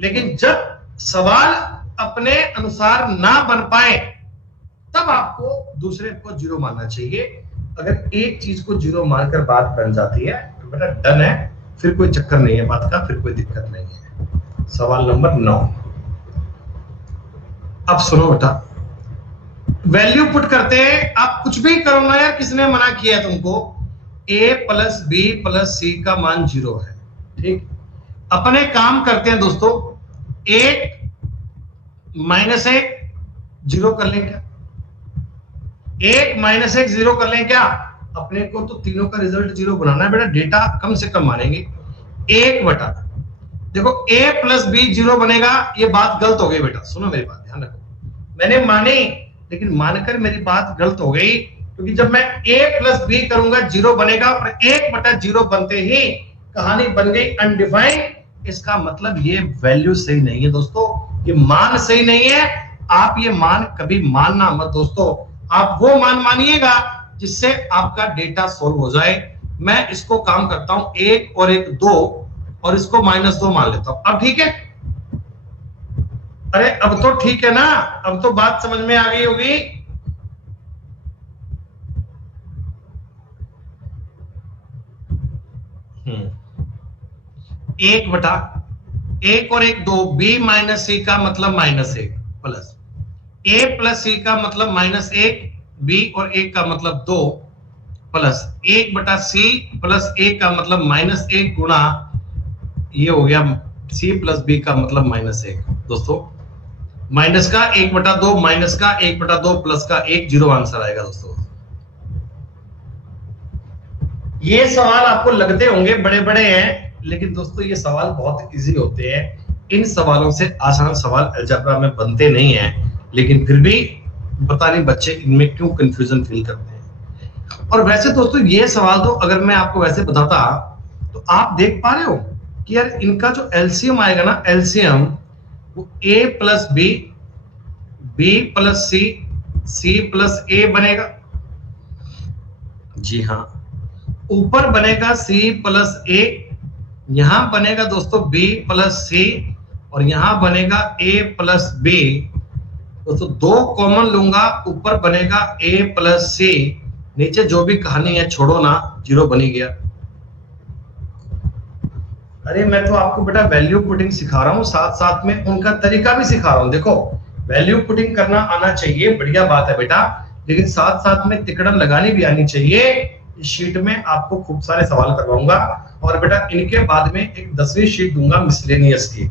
लेकिन जब सवाल अपने अनुसार ना बन पाए तब आपको दूसरे को 0 मानना चाहिए। अगर एक चीज को 0 मानकर बात बन जाती है तो बेटा डन है, फिर कोई चक्कर नहीं है बात का, फिर कोई दिक्कत नहीं है। सवाल नंबर 9, अब सुनो बेटा, वैल्यू पुट करते हैं। आप कुछ भी करो ना यार, किसने मना किया है तुमको? a plus B plus C का मान 0 है, ठीक। अपने काम करते हैं दोस्तों, 1 -1 0 कर लें क्या? 1 -1 0 कर लें क्या? अपने को तो तीनों का रिजल्ट 0 बनाना है बेटा, डेटा कम से कम मानेंगे। 1 बटा, देखो a प्लस बी 0 बनेगा, ये बात गलत हो गई बेटा, सुनो मेरी बात ध्यान रखो। मैंने मानी लेकिन मानकर मेरी बात गलत हो गई, क्योंकि जब मैं a प्लस बी करूंगा 0 बनेगा, और 1/0 बनते ही कहानी बन गई अनडिफाइंड। इसका मतलब ये वैल्यू सही नहीं है दोस्तों, ये मान सही नहीं है। आप ये मान कभी मानना मत दोस्तों, आप वो मान मानिएगा जिससे आपका डेटा सोल्व हो जाए। मैं इसको काम करता हूं 1 और 1 2, और इसको -2 मान लेता हूं। अब ठीक है? अरे अब तो ठीक है ना, अब तो बात समझ में आ गई होगी। एक बटा 1 और 1 2, b माइनस सी का मतलब -1 प्लस a प्लस सी का मतलब -1, b और 1 का मतलब 2, प्लस 1/c प्लस 1 का मतलब -1 गुणा ये हो गया c प्लस b का मतलब -1। दोस्तों माइनस का 1/2 माइनस का 1/2 प्लस का 1, 0 आंसर आएगा दोस्तों। ये सवाल आपको लगते होंगे बड़े बड़े हैं, लेकिन दोस्तों ये सवाल बहुत इजी होते हैं। इन सवालों से आसान सवाल अलजेब्रा में बनते नहीं हैं, लेकिन फिर भी पता नहीं बच्चे इनमें क्यों कंफ्यूजन फील करते हैं। और वैसे दोस्तों ये सवाल तो अगर मैं आपको वैसे बताता तो आप देख पा रहे हो कि यार इनका जो एलसीएम आएगा ना, एलसीएम वो a plus b, b plus c, c plus a बनेगा। जी हाँ, ऊपर बनेगा c प्लस a, यहां बनेगा दोस्तों b प्लस c और यहां बनेगा a प्लस b। दोस्तों दो कॉमन लूंगा, ऊपर बनेगा a प्लस c, नीचे जो भी कहानी है छोड़ो ना, 0 बनी गया। अरे मैं तो आपको बेटा वैल्यू पुटिंग सिखा रहा हूं, साथ साथ में उनका तरीका भी सिखा रहा हूं। देखो वैल्यू पुटिंग करना आना चाहिए, बढ़िया बात है बेटा, लेकिन साथ साथ में तिकड़म लगानी भी आनी चाहिए। इस शीट में आपको खूब सारे सवाल करवाऊंगा और बेटा इनके बाद में एक 10वीं शीट दूंगा मिसलेनियस की,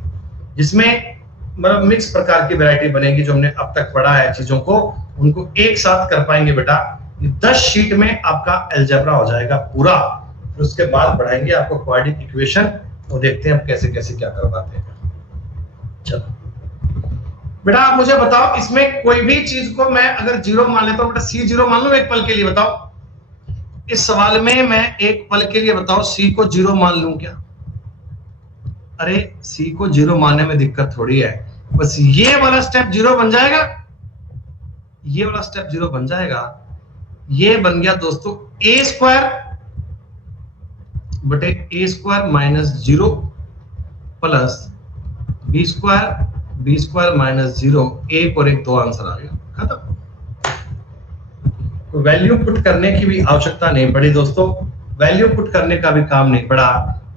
जिसमें मतलब मिक्स प्रकार की वैरायटी बनेगी। जो हमने अब तक पढ़ा है चीजों को, उनको एक साथ कर पाएंगे बेटा। 10 शीट में आपका अलजेब्रा हो जाएगा पूरा। फिर उसके बाद पढ़ाएंगे आपको क्वाड्रेटिक इक्वेशन, तो देखते हैं अब कैसे कैसे क्या करवाते हैं। चलो बेटा आप मुझे बताओ, इसमें कोई भी चीज को मैं अगर 0 मान लेता हूं बेटा, c 0 मान लो एक पल के लिए, बताओ इस सवाल में मैं एक पल के लिए बताओ c को 0 मान लूं क्या? अरे c को 0 मानने में दिक्कत थोड़ी है, बस ये वाला स्टेप 0 बन जाएगा, ये वाला स्टेप 0 बन जाएगा। ये बन गया दोस्तों a स्क्वायर बटे a square minus 0 plus b square minus 0, 1 और 1 2 आंसर आ गया, खत्म। तो वैल्यू पुट करने की भी आवश्यकता नहीं पड़ी दोस्तों, वैल्यू पुट करने का भी काम नहीं पड़ा।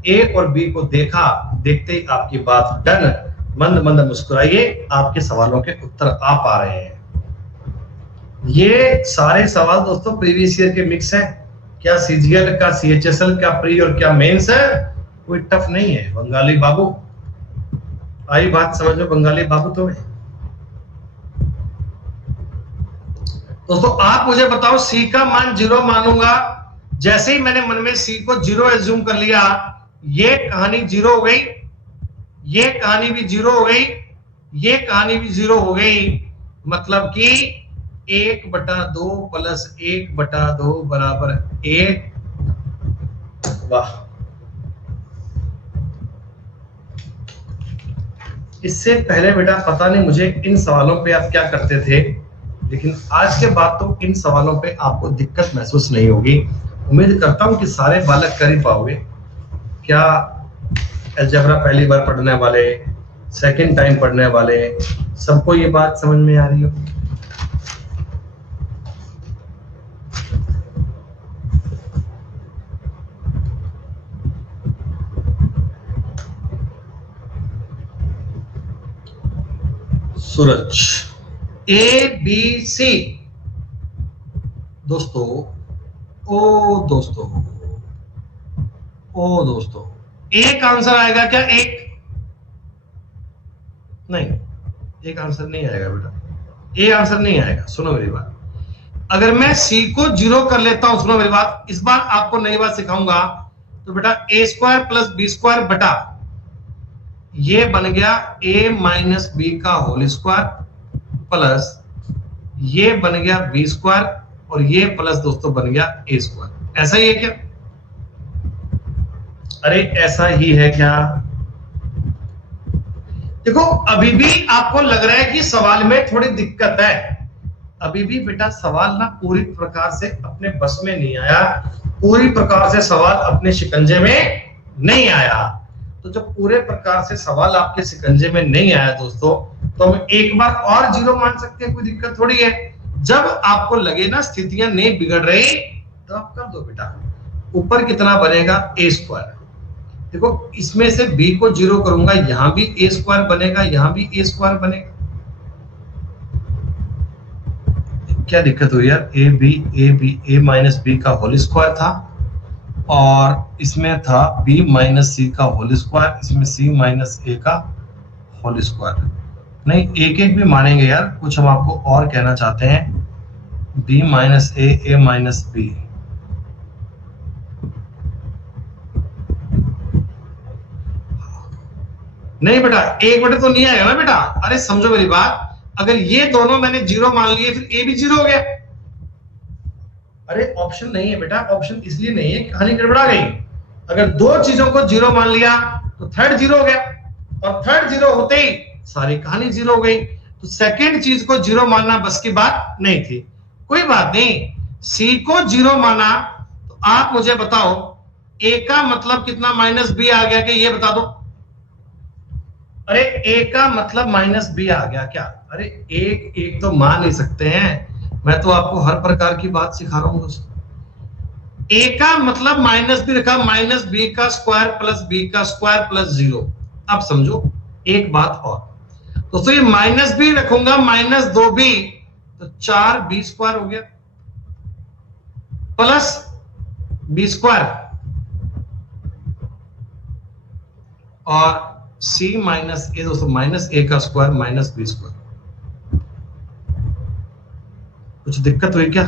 ए और बी को देखा, देखते ही आपकी बात डन। मंद मंद मुस्कुराइए, आपके सवालों के उत्तर आ पा रहे हैं। ये सारे सवाल दोस्तों प्रीवियस ईयर के मिक्स हैं, क्या सीजीएल का, सीएचएसएल का प्री और क्या मेंस है, कोई टफ नहीं है। बंगाली बाबू आई बात समझ में, बंगाली बाबू तुम्हें। दोस्तों आप मुझे बताओ c का मान 0 मानूंगा, जैसे ही मैंने मन में c को 0 एज्यूम कर लिया, ये कहानी 0 हो गई, ये कहानी भी 0 हो गई, ये कहानी भी 0 हो गई। मतलब कि 1/2 प्लस 1/2 बराबर 1। वाह, इससे पहले बेटा पता नहीं मुझे इन सवालों पे आप क्या करते थे, लेकिन आज के बाद तो इन सवालों पे आपको दिक्कत महसूस नहीं होगी। उम्मीद करता हूं कि सारे बालक कर ही पाओगे। क्या अलजेब्रा पहली बार पढ़ने वाले, सेकंड टाइम पढ़ने वाले, सबको ये बात समझ में आ रही हो? सूरज ए बी सी दोस्तों, ओ दोस्तों एक आंसर आएगा क्या? एक नहीं, एक आंसर नहीं आएगा बेटा, ए आंसर नहीं आएगा। सुनो मेरी बात, अगर मैं सी को 0 कर लेता हूं, सुनो मेरी बात, इस बार आपको नई बात सिखाऊंगा। तो बेटा a square plus B square बटा ये बन गया a माइनस बी का होल स्क्वायर प्लस ये बन गया बी स्क्वायर और ये प्लस दोस्तों बन गया a स्क्वायर। ऐसा ही है क्या? अरे ऐसा ही है क्या? देखो अभी भी आपको लग रहा है कि सवाल में थोड़ी दिक्कत है, अभी भी बेटा सवाल ना पूरी प्रकार से अपने बस में नहीं आया, पूरी प्रकार से सवाल अपने शिकंजे में नहीं आया। तो जब पूरे प्रकार से सवाल आपके शिकंजे में नहीं आया दोस्तों, तो हम एक बार और 0 मान सकते हैं, कोई दिक्कत थोड़ी है। जब आपको लगे ना स्थितियां नहीं बिगड़ रही, तो आप कर दो बेटा। ऊपर कितना बनेगा? a square. देखो इसमें से b को 0 करूंगा, यहां भी a स्क्वायर बनेगा, यहां भी a स्क्वायर बनेगा। क्या दिक्कत हुई यार, ए माइनस बी का होल स्क्वायर था और इसमें था b माइनस सी का होल स्क्वायर, इसमें c माइनस ए का होल स्क्वायर। नहीं, एक एक भी मानेंगे यार, कुछ हम आपको और कहना चाहते हैं। b माइनस ए माइनस बी, नहीं बेटा एक बटे तो नहीं आएगा ना बेटा। अरे समझो मेरी बात, अगर ये दोनों मैंने जीरो मान लिए फिर ए भी जीरो हो गया। अरे ऑप्शन नहीं है बेटा, ऑप्शन इसलिए नहीं है कहानी गड़बड़ा गई। अगर दो चीजों को जीरो मान लिया तो थर्ड जीरो हो गया, और थर्ड जीरो होते ही सारी कहानी जीरो हो गई। तो सेकंड चीज को जीरो मानना बस की बात नहीं थी। कोई बात नहीं, सी को जीरो माना तो आप मुझे बताओ ए का मतलब कितना माइनस बी आ गया कि ये बता दो। अरे ए का मतलब माइनस बी आ गया क्या? अरे एक एक तो मान नहीं सकते हैं, मैं तो आपको हर प्रकार की बात सिखा रहा हूं दोस्तों। ए का मतलब माइनस बी रखा, माइनस बी का स्क्वायर प्लस बी का स्क्वायर प्लस 0। अब समझो एक बात और दोस्तों, ये माइनस बी रखूंगा माइनस 2b तो 4b स्क्वायर हो गया प्लस बी स्क्वायर, और c माइनस ए दोस्तों माइनस ए का स्क्वायर माइनस बी स्क्वायर। कुछ दिक्कत हुई क्या?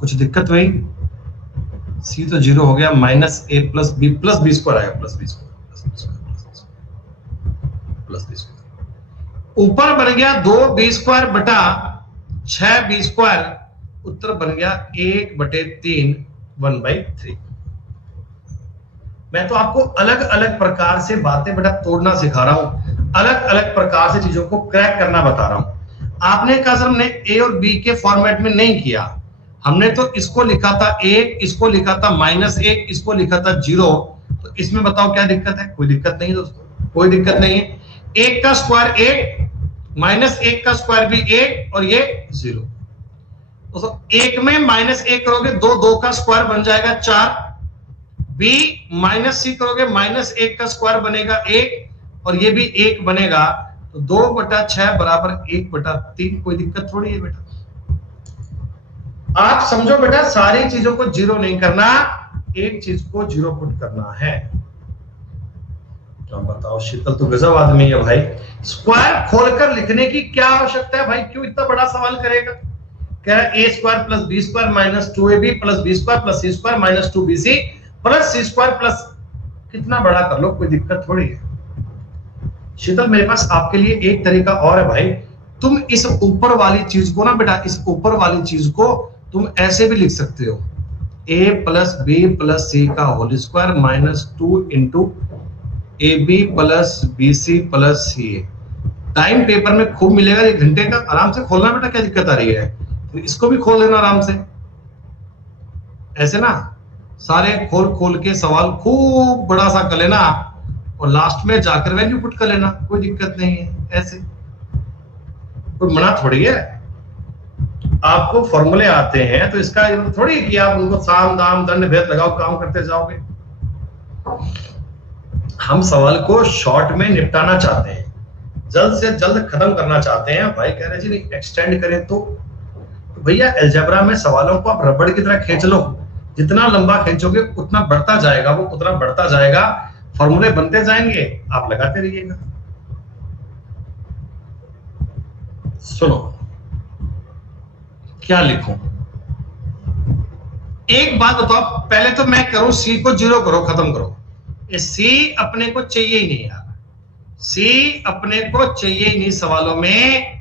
कुछ दिक्कत हुई? c तो जीरो हो गया, माइनस ए प्लस बी स्क्वायर आएगा, plus B square plus B square. ऊपर बन गया 2b स्क्वायर बटा 6b स्क्वायर, उत्तर बन गया 1/3 1/3। मैं तो आपको अलग अलग प्रकार से बातें बेटा तोड़ना सिखा रहा हूं, अलग अलग प्रकार से चीजों को क्रैक करना बता रहा हूं। आपने कहा सर हमने ए और बी के फॉर्मेट में नहीं किया, हमने तो इसको लिखा था 1, इसको लिखा था -1, इसको लिखा था 0। तो इसमें बताओ क्या दिक्कत है? कोई दिक्कत नहीं दोस्तों, कोई दिक्कत नहीं है। 1 का स्क्वायर 1, -1 का स्क्वायर भी 1 और ये 0। दोस्तों 1 में -1 करोगे 2 का स्क्वायर बन जाएगा 4, b माइनस सी करोगे -1 का स्क्वायर बनेगा 1 और ये भी 1 बनेगा, तो 2/6 बराबर 1/3। कोई दिक्कत थोड़ी है बेटा। आप समझो बेटा, सारी चीजों को जीरो नहीं करना, एक चीज को जीरो पुट करना है। तो बताओ, शीतल तो गजब आदमी है भाई, स्क्वायर खोलकर लिखने की क्या आवश्यकता है भाई? क्यों इतना बड़ा सवाल करेगा? कह रहा है a square plus B square minus 2ab plus B square plus C square minus 2bc plus C square plus, कितना बड़ा कर लो, कोई दिक्कत थोड़ी है। शीतल मेरे पास आपके लिए एक तरीका और है भाई, तुम इस ऊपर वाली चीज को ना बेटा, इस ऊपर वाली चीज को तुम ऐसे भी लिख सकते हो, a plus B plus C का whole square minus 2 into ab plus bc plus C. Time paper में खूब मिलेगा 1 घंटे का, आराम से खोलना बेटा, क्या दिक्कत आ रही है? तो इसको भी खोल लेना आराम से, ऐसे ना सारे खोल खोल के सवाल खूब बड़ा सा कर लेना और लास्ट में जाकर वैल्यू पुट कर लेना, कोई दिक्कत नहीं है। ऐसे कोई मना थोड़ी है, आपको फॉर्मूले आते हैं तो इसका थोड़ी कि आप उनको साम दाम दंड भेद लगाओ काम करते जाओगे। हम सवाल को शॉर्ट में निपटाना चाहते हैं, जल्द से जल्द खत्म करना चाहते हैं। भाई कह रहे जी नहीं एक्सटेंड करें तो भैया अलजेब्रा में सवालों को आप रबड़ की तरह खींच लो, जितना लंबा खींचोगे उतना बढ़ता जाएगा, वो उतना बढ़ता जाएगा, फॉर्मूले बनते जाएंगे, आप लगाते रहिएगा। सुनो क्या लिखूं, एक बात बताओ, पहले तो मैं करूं सी को जीरो करो, खत्म करो। ये सी अपने को चाहिए ही नहीं यार, सी अपने को चाहिए ही नहीं सवालों में।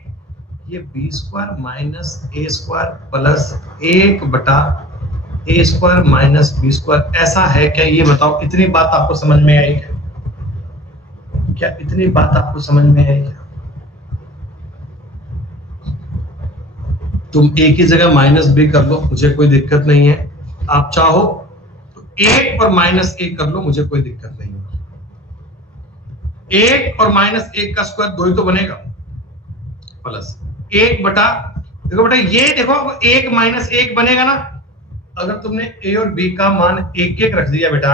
ये B square minus A square plus 1/a square minus B square ऐसा है क्या? ये बताओ, इतनी बात आपको समझ में आई क्या? क्या इतनी बात आपको समझ में आई क्या? तुम एक ही जगह माइनस बी कर लो, मुझे कोई दिक्कत नहीं है। आप चाहो तो 1 और -1 कर लो, मुझे कोई दिक्कत नहीं है। 1 और -1 का स्क्वायर 2 ही तो बनेगा, प्लस 1 बटा, देखो बेटा ये देखो 1 -1 बनेगा ना। अगर तुमने a और b का मान 1 रख दिया बेटा,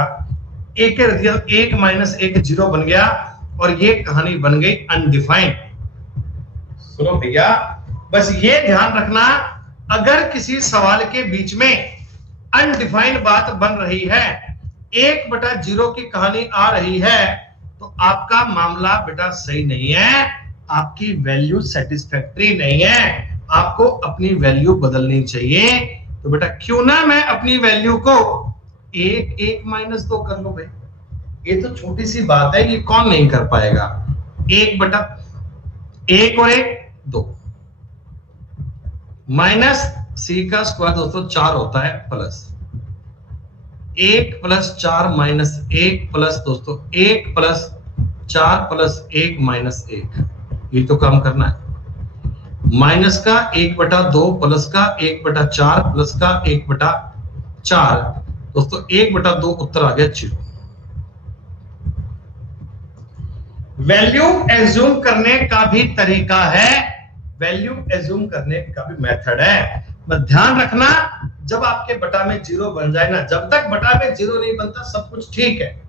1 रख दिया तो 1 -1 0 बन गया और ये कहानी बन गई अनडिफाइंड। सुनो भैया, बस ये ध्यान रखना, अगर किसी सवाल के बीच में अनडिफाइंड बात बन रही है, 1/0 की कहानी आ रही है, तो आपका मामला बेटा सही नहीं है, आपकी वैल्यू सेटिस्फैक्टरी नहीं है, आपको अपनी वैल्यू बदलनी चाहिए। तो बेटा क्यों ना मैं अपनी वैल्यू को 1 -2 कर लो भाई, ये तो छोटी सी बात है, ये कौन नहीं कर पाएगा। 1/1 और 1 2 माइनस सी का स्क्वायर दोस्तों 4 होता है, प्लस 1 + 4 - 1 प्लस दोस्तों 1 + 4 + 1 - 1, ये तो काम करना है। माइनस का 1/2 प्लस का 1/4 प्लस का 1/4 दोस्तों 1/2 उत्तर आ गया 0। वैल्यू एज्यूम करने का भी तरीका है, वैल्यू एज्यूम करने का भी मेथड है। बस ध्यान रखना, जब आपके बटा में 0 बन जाए ना, जब तक बटा में 0 नहीं बनता सब कुछ ठीक है,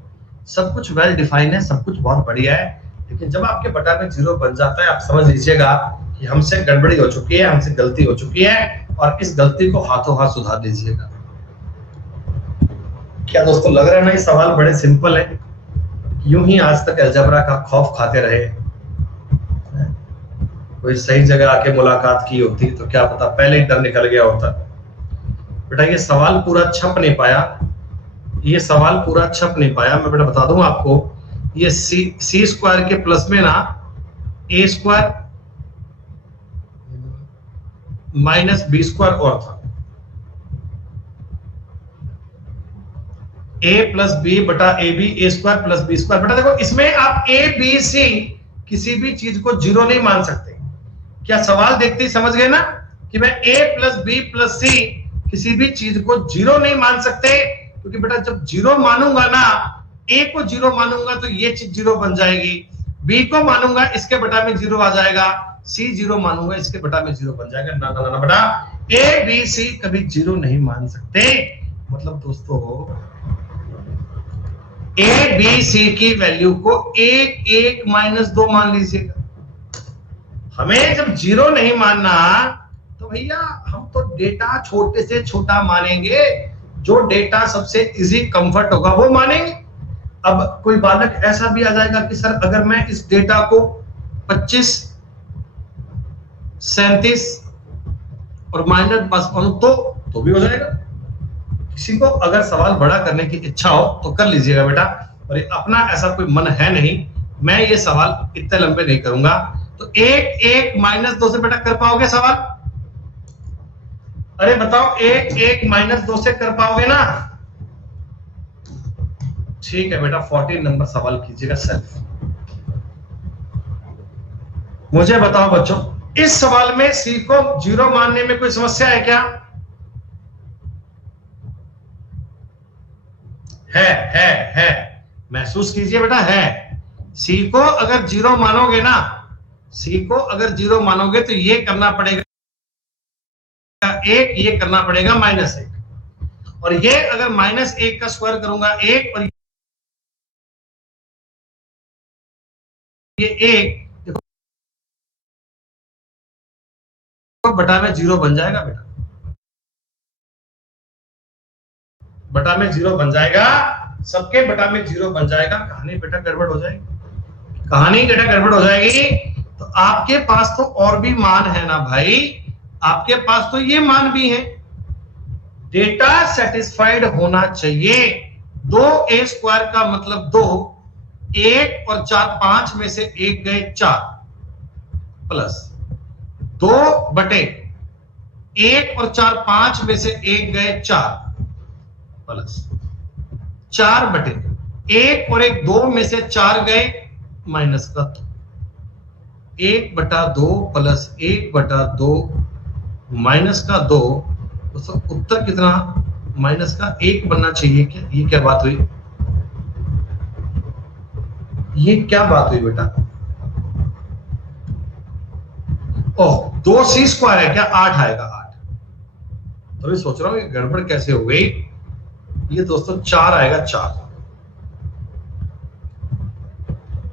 सब कुछ वेल डिफाइन है, सब कुछ बहुत बढ़िया है। लेकिन जब आपके बटा में 0 बन जाता है, आप समझ लीजिएगा कि हमसे गड़बड़ी हो चुकी है, हमसे गलती हो चुकी है, और इस गलती को हाथों हाथ सुधार लीजिएगा। क्या दोस्तों लग रहा है ना, ये सवाल बड़े सिंपल है, यूं ही आज तक अलजबरा का खौफ खाते रहे, कोई सही जगह आके मुलाकात की होती तो क्या पता पहले ही डर निकल गया होता। बेटा ये सवाल पूरा छप नहीं पाया, ये सवाल पूरा छप नहीं पाया। मैं बेटा बता दूं आपको, ये सी स्क्वायर के प्लस में ना a square minus B square और था, ए प्लस बी बटा a b, a square plus B square. बेटा देखो इसमें आप ए बी सी किसी भी चीज को 0 नहीं मान सकते। क्या सवाल देखते ही समझ गए ना कि मैं a + b + c किसी भी चीज को 0 नहीं मान सकते, क्योंकि बेटा जब 0 मानूंगा ना, a को 0 मानूंगा तो ये चीज 0 बन जाएगी, b को मानूंगा इसके बटा में 0 आ जाएगा, c 0 मानूंगा इसके बटा में 0 बन जाएगा। ना ना ना बेटा, a b c कभी 0 नहीं मान सकते। मतलब दोस्तों a b c की वैल्यू को 1 1 - 2 मान लीजिएगा। हमें जब 0 नहीं मानना तो भैया हम तो डेटा छोटे से छोटा मानेंगे, जो डेटा सबसे इजी कंफर्ट होगा वो मानेंगे। अब कोई बालक ऐसा भी आ जाएगा कि सर अगर मैं इस डेटा को 25 37 और -5 मानूं तो भी हो जाएगा। किसी को अगर सवाल बड़ा करने की इच्छा हो तो कर लीजिएगा बेटा, और अपना ऐसा कोई मन है नहीं, मैं ये सवाल इतने लंबे नहीं करूंगा। तो 1 1 - 2 से बेटा कर पाओगे सवाल? अरे बताओ 1 1 - 2 से कर पाओगे ना? ठीक है बेटा, 14 नंबर सवाल कीजिएगा सेल्फ। मुझे बताओ बच्चों, इस सवाल में सी को 0 मानने में कोई समस्या है क्या? है महसूस कीजिए बेटा, है। सी को अगर 0 मानोगे ना, सी को अगर 0 मानोगे तो ये करना पड़ेगा 1, ये करना पड़ेगा -1, और ये अगर -1 का स्क्वायर करूंगा 1 और ये 1 देखो बटा में 0 बन जाएगा बेटा, बटा में 0 बन जाएगा, सबके बटा में 0 बन जाएगा। कहानी बेटा गड़बड़ हो जाएगी, कहानी बेटा गड़बड़ हो जाएगी। तो आपके पास तो और भी मान है ना भाई, आपके पास तो ये मान भी है। डेटा सेटिस्फाइड होना चाहिए। 2a² का मतलब 2, 1 और 4 5 में से 1 गए 4, प्लस 2/1 और 4 5 में से 1 गए 4, प्लस 4/1 और 1 2 में से 4 गए माइनस का 1/2 प्लस 1/2 माइनस का 2, तो उत्तर कितना माइनस का 1 बनना चाहिए क्या? ये क्या बात हुई, ये क्या बात हुई बेटा? ओह 2c² है क्या? 8 आएगा, 8। तो मैं सोच रहा हूं कि गड़बड़ कैसे हो गई। ये दोस्तों 4 आएगा, 4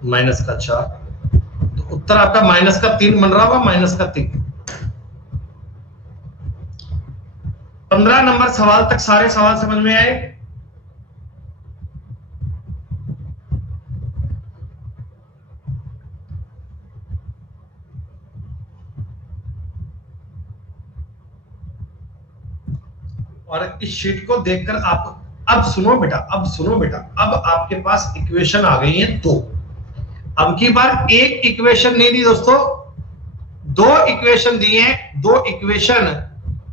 माइनस का 4, तो उत्तर आपका -3 बन रहा होगा, -3। 15 नंबर सवाल तक सारे सवाल समझ में आए? और इस शीट को देखकर आप अब सुनो बेटा, अब सुनो बेटा, अब आपके पास इक्वेशन आ गई है दो। अब की बार एक इक्वेशन नहीं दी दोस्तों, दो इक्वेशन दिए हैं, दो इक्वेशन।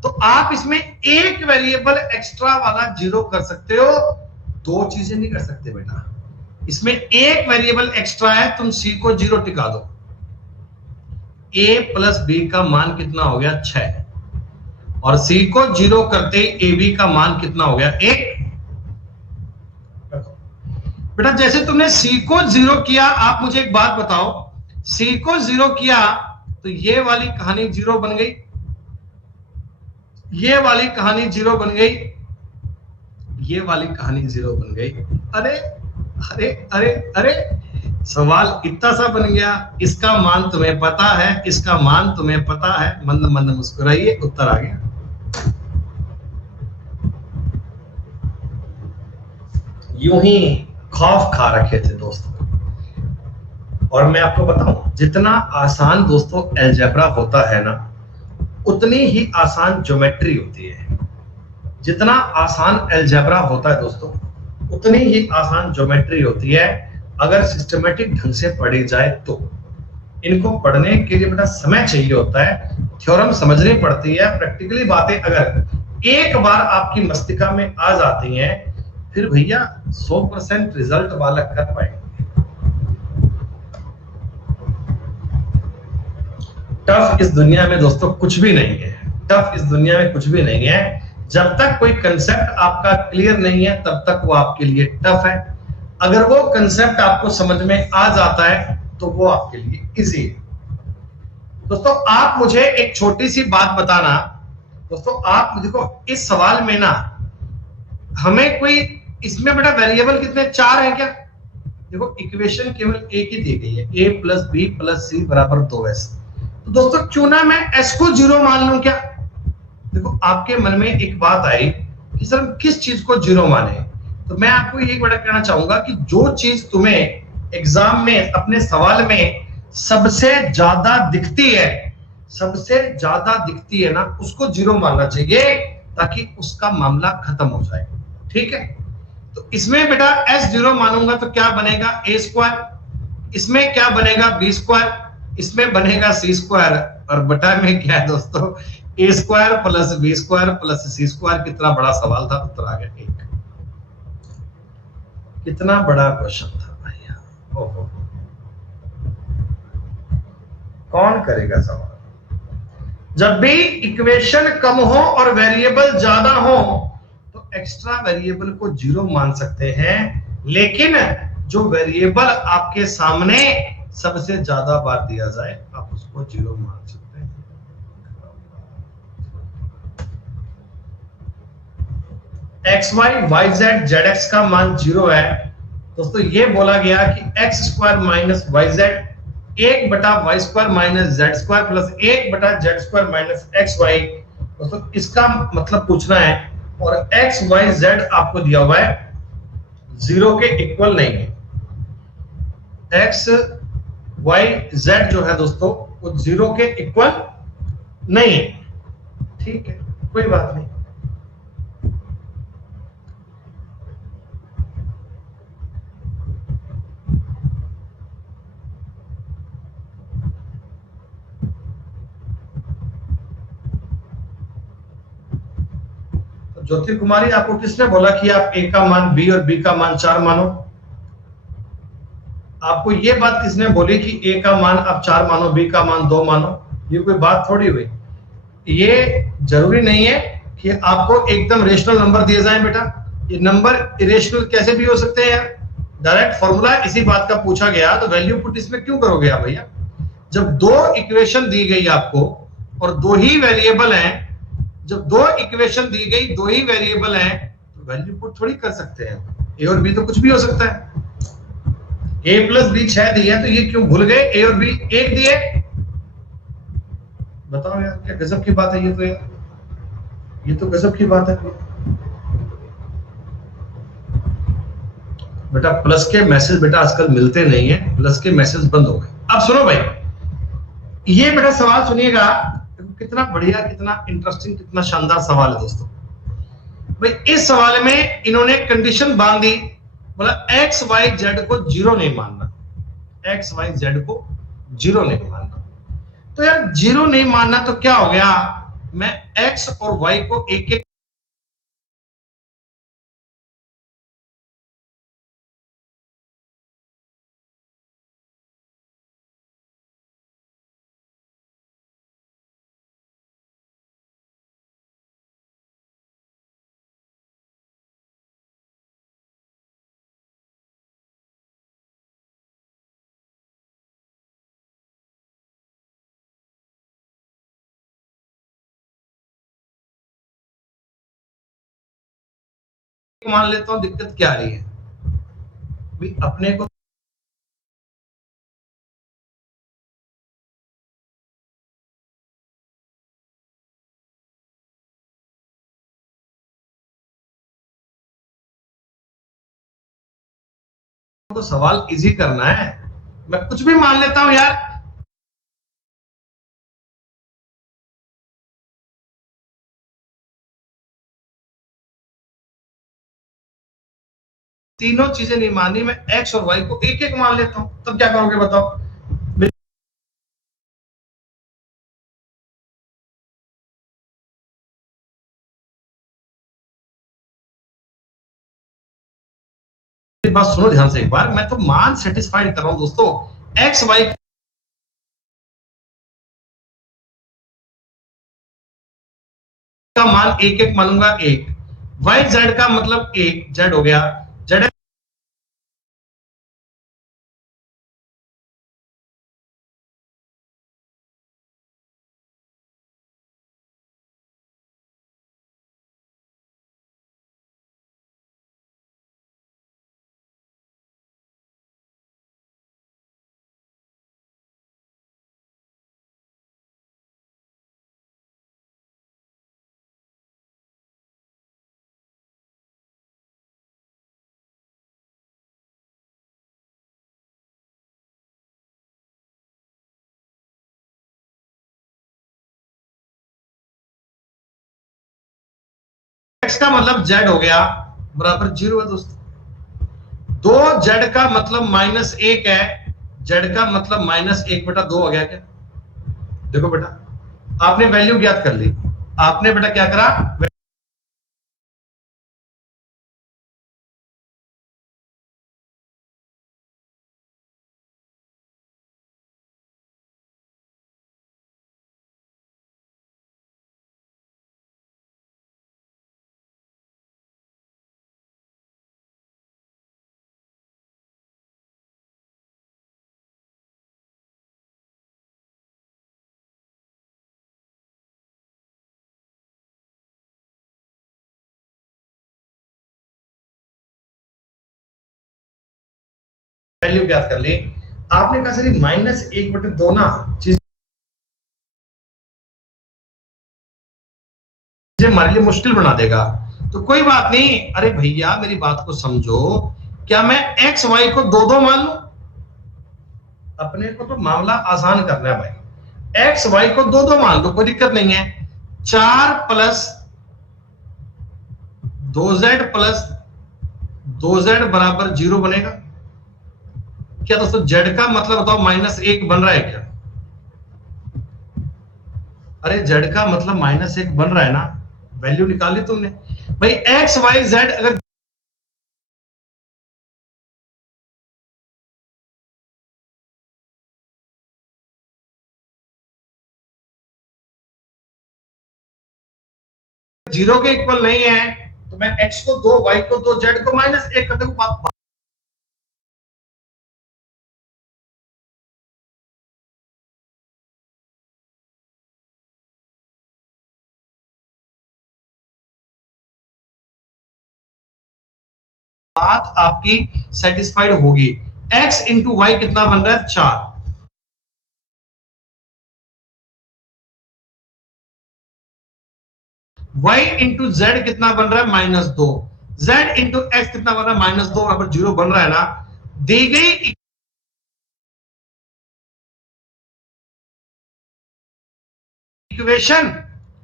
तो आप इसमें एक वेरिएबल एक्स्ट्रा वाला जीरो कर सकते हो, दो चीजें नहीं कर सकते बेटा। इसमें एक वेरिएबल एक्स्ट्रा है, तुम सी को जीरो टिका दो। ए प्लस बी का मान कितना हो गया? 6। और सी को जीरो करते ए बी का मान कितना हो गया? 1। बेटा जैसे तुमने सी को जीरो किया, आप मुझे एक बात बताओ, सी को जीरो किया तो ये वाली कहानी जीरो बन गई, ये वाली कहानी जीरो बन गई, ये वाली कहानी जीरो बन गई। अरे अरे अरे अरे, सवाल इतना सा बन गया, इसका मान तुम्हें पता है, इसका मान तुम्हें पता है, मंद मंद मुस्कुराइए, उत्तर आ गया। यूं ही खौफ खा रखे थे दोस्तों। और मैं आपको बताऊं, जितना आसान दोस्तों अलजेब्रा होता है ना, उतनी ही आसान ज्योमेट्री होती है। जितना आसान अलजेब्रा होता है दोस्तों, उतनी ही आसान ज्योमेट्री होती है, अगर सिस्टमेटिक ढंग से पढ़ी जाए तो। इनको पढ़ने के लिए बेटा समय चाहिए होता है, थ्योरम समझनी पड़ती है, प्रैक्टिकली बातें अगर एक बार आपकी मस्तिष्क में आ जाती हैं, फिर भैया 100% रिजल्ट वाला कर पाएंगे। टफ इस दुनिया में दोस्तों कुछ भी नहीं है, टफ इस दुनिया में कुछ भी नहीं है। जब तक कोई कंसेप्ट आपका क्लियर नहीं है, तब तक वो आपके लिए टफ है। अगर वो कंसेप्ट आपको समझ में आ जाता है तो वो आपके लिए इजी है। दोस्तों आप मुझे एक छोटी सी बात बताना, दोस्तों आप देखो इस सवाल में ना, हमें कोई इसमें बेटा वेरिएबल कितने? 4 है क्या? देखो इक्वेशन केवल एक ही दी गई है, a प्लस बी प्लस सी बराबर 2s। तो दोस्तों क्यों ना मैं s को जीरो मान लूं क्या? देखो आपके मन में एक बात आई कि सर किस चीज को जीरो माने, तो मैं आपको ये बड़ा कहना चाहूंगा कि जो चीज तुम्हें एग्जाम में अपने सवाल में सबसे ज्यादा दिखती है, सबसे ज्यादा दिखती है ना, उसको जीरो मानना चाहिए, ताकि उसका मामला खत्म हो जाए। ठीक है, तो इसमें बेटा s जीरो मानूंगा तो क्या बनेगा? a स्क्वायर, इसमें क्या बनेगा? b स्क्वायर, इसमें बनेगा c स्क्वायर, और बटा में क्या है दोस्तों? a square plus b square plus c square. कितना बड़ा सवाल था, उत्तर आ गया 1। कितना बड़ा क्वेश्चन था भैया, ओहो। कौन करेगा सवाल? जब भी इक्वेशन कम हो और वेरिएबल ज्यादा हो तो एक्स्ट्रा वेरिएबल को जीरो मान सकते हैं, लेकिन जो वेरिएबल आपके सामने सबसे ज्यादा बार दिया जाए आप उसको जीरो मान सकते हैं। X y y z z x का मान जीरो है दोस्तों। ये बोला गया कि x square minus y z 1/y square minus z square plus 1/z square minus x y. दोस्तों इसका मतलब पूछना है, और एक्स वाई जेड आपको दिया हुआ है जीरो के इक्वल नहीं है। एक्स वाई जेड जो है दोस्तों वो जीरो के इक्वल नहीं है। ठीक है, कोई बात नहीं। ज्योति कुमारी, आपको किसने बोला कि आप a का मान b और b का मान 4 मानो? आपको ये बात किसने बोली कि a का मान आप 4 मानो, b का मान 2 मानो? ये कोई बात थोड़ी हुई। ये जरूरी नहीं है कि आपको एकदम रेशनल नंबर दिए जाएं बेटा। ये नंबर इरेशनल कैसे भी हो सकते हैं यार। डायरेक्ट फॉर्मूला इसी बात का पूछा गया, तो वैल्यू पुट इसमें क्यों करोगे आप भैया? जब दो इक्वेशन दी गई आपको और दो ही वेरिएबल हैं, जब दो इक्वेशन दी गई, दो ही वेरिएबल हैं, तो वैल्यू पुट थोड़ी कर सकते हैं। ए और बी तो कुछ भी हो सकता है। a प्लस बी 6 दिए, तो ये क्यों भूल गए a और b 1 दिए? बताओ यार, क्या गजब की बात है ये तो यार। ये तो गजब की बात है बेटा। प्लस के मैसेज बेटा आजकल मिलते नहीं है, प्लस के मैसेज बंद हो गए। अब सुनो भाई, ये बेटा सवाल सुनिएगा, कितना बढ़िया, कितना इंटरेस्टिंग, कितना शानदार सवाल है दोस्तों। भाई इस सवाल में इन्होंने कंडीशन बांध दी, बोला एक्स वाई जेड को जीरो नहीं मानना, एक्स वाई जेड को जीरो नहीं मानना। तो यार जीरो नहीं मानना तो क्या हो गया, मैं एक्स और वाई को एक एक मान लेता हूं। दिक्कत क्या आ रही है भाई, अपने को तो सवाल इजी करना है, मैं कुछ भी मान लेता हूं यार। तीनों चीजें नहीं माननी, मैं एक्स और वाई को एक एक मान लेता हूं, तब क्या करोगे बताओ। बात सुनो ध्यान से एक बार, मैं तो मान सेटिस्फाइड कर रहा हूं दोस्तों। एक्स वाई का मान एक एक मानूंगा, एक वाई जेड का मतलब एक जेड हो गया, जेड एक्स का मतलब जेड हो गया बराबर जीरो है दोस्तों। दो जेड का मतलब माइनस एक है, जेड का मतलब माइनस एक बटा दो हो गया क्या। देखो बेटा आपने वैल्यू ज्ञात कर ली, आपने बेटा क्या करा, वैल्यू ज्ञात कर ली, आपने कहा सर माइनस एक बटे दो ना चीज हमारे लिए मुश्किल बना देगा। तो कोई बात नहीं, अरे भैया मेरी बात को समझो, क्या मैं एक्स वाई को दो दो मान लू। अपने को तो मामला आसान करना है भाई, एक्स वाई को दो दो मान लो, कोई दिक्कत नहीं है। चार प्लस दो जेड प्लस दो जेड बराबर जीरो बनेगा क्या दोस्तों। जेड का मतलब बताओ माइनस एक बन रहा है क्या, अरे जेड का मतलब माइनस एक बन रहा है ना, वैल्यू निकाली तुमने भाई। एक्स वाई जेड अगर जीरो के इक्वल नहीं है तो मैं एक्स को दो, वाई को दो, जेड को माइनस एक कर दूंगा। बात आपकी सेटिस्फाइड होगी। एक्स इंटू वाई कितना बन रहा है, चार। y इंटू जेड कितना बन रहा है -2, z इंटू एक्स कितना बन रहा है -2 बराबर 0 बन रहा है ना। दी गई इक्वेशन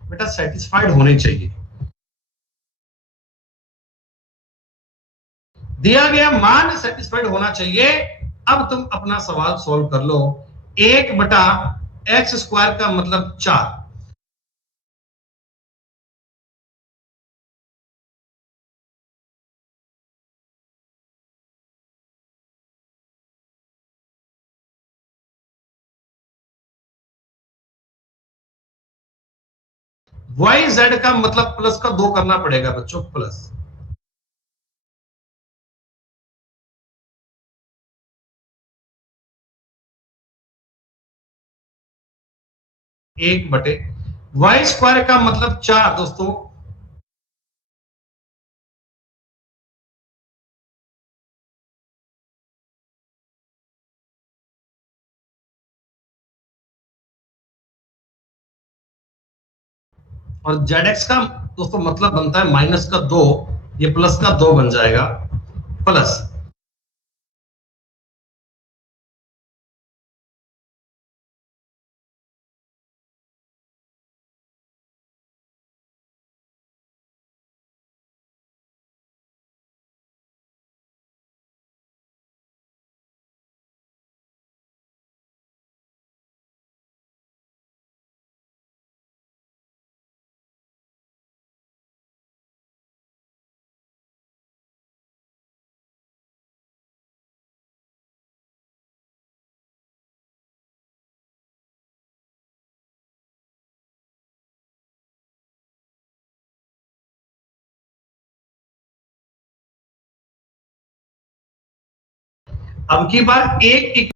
बेटा सेटिस्फाइड होनी चाहिए। दिया गया मान सेटिस्फाइड होना चाहिए। अब तुम अपना सवाल सॉल्व कर लो। 1/x² का मतलब 4, yz का मतलब प्लस का 2 करना पड़ेगा बच्चों, प्लस। एक बटे y² का मतलब 4 दोस्तों, और zx का दोस्तों मतलब बनता है -2, ये प्लस का 2 बन जाएगा, प्लस। अब की बार एक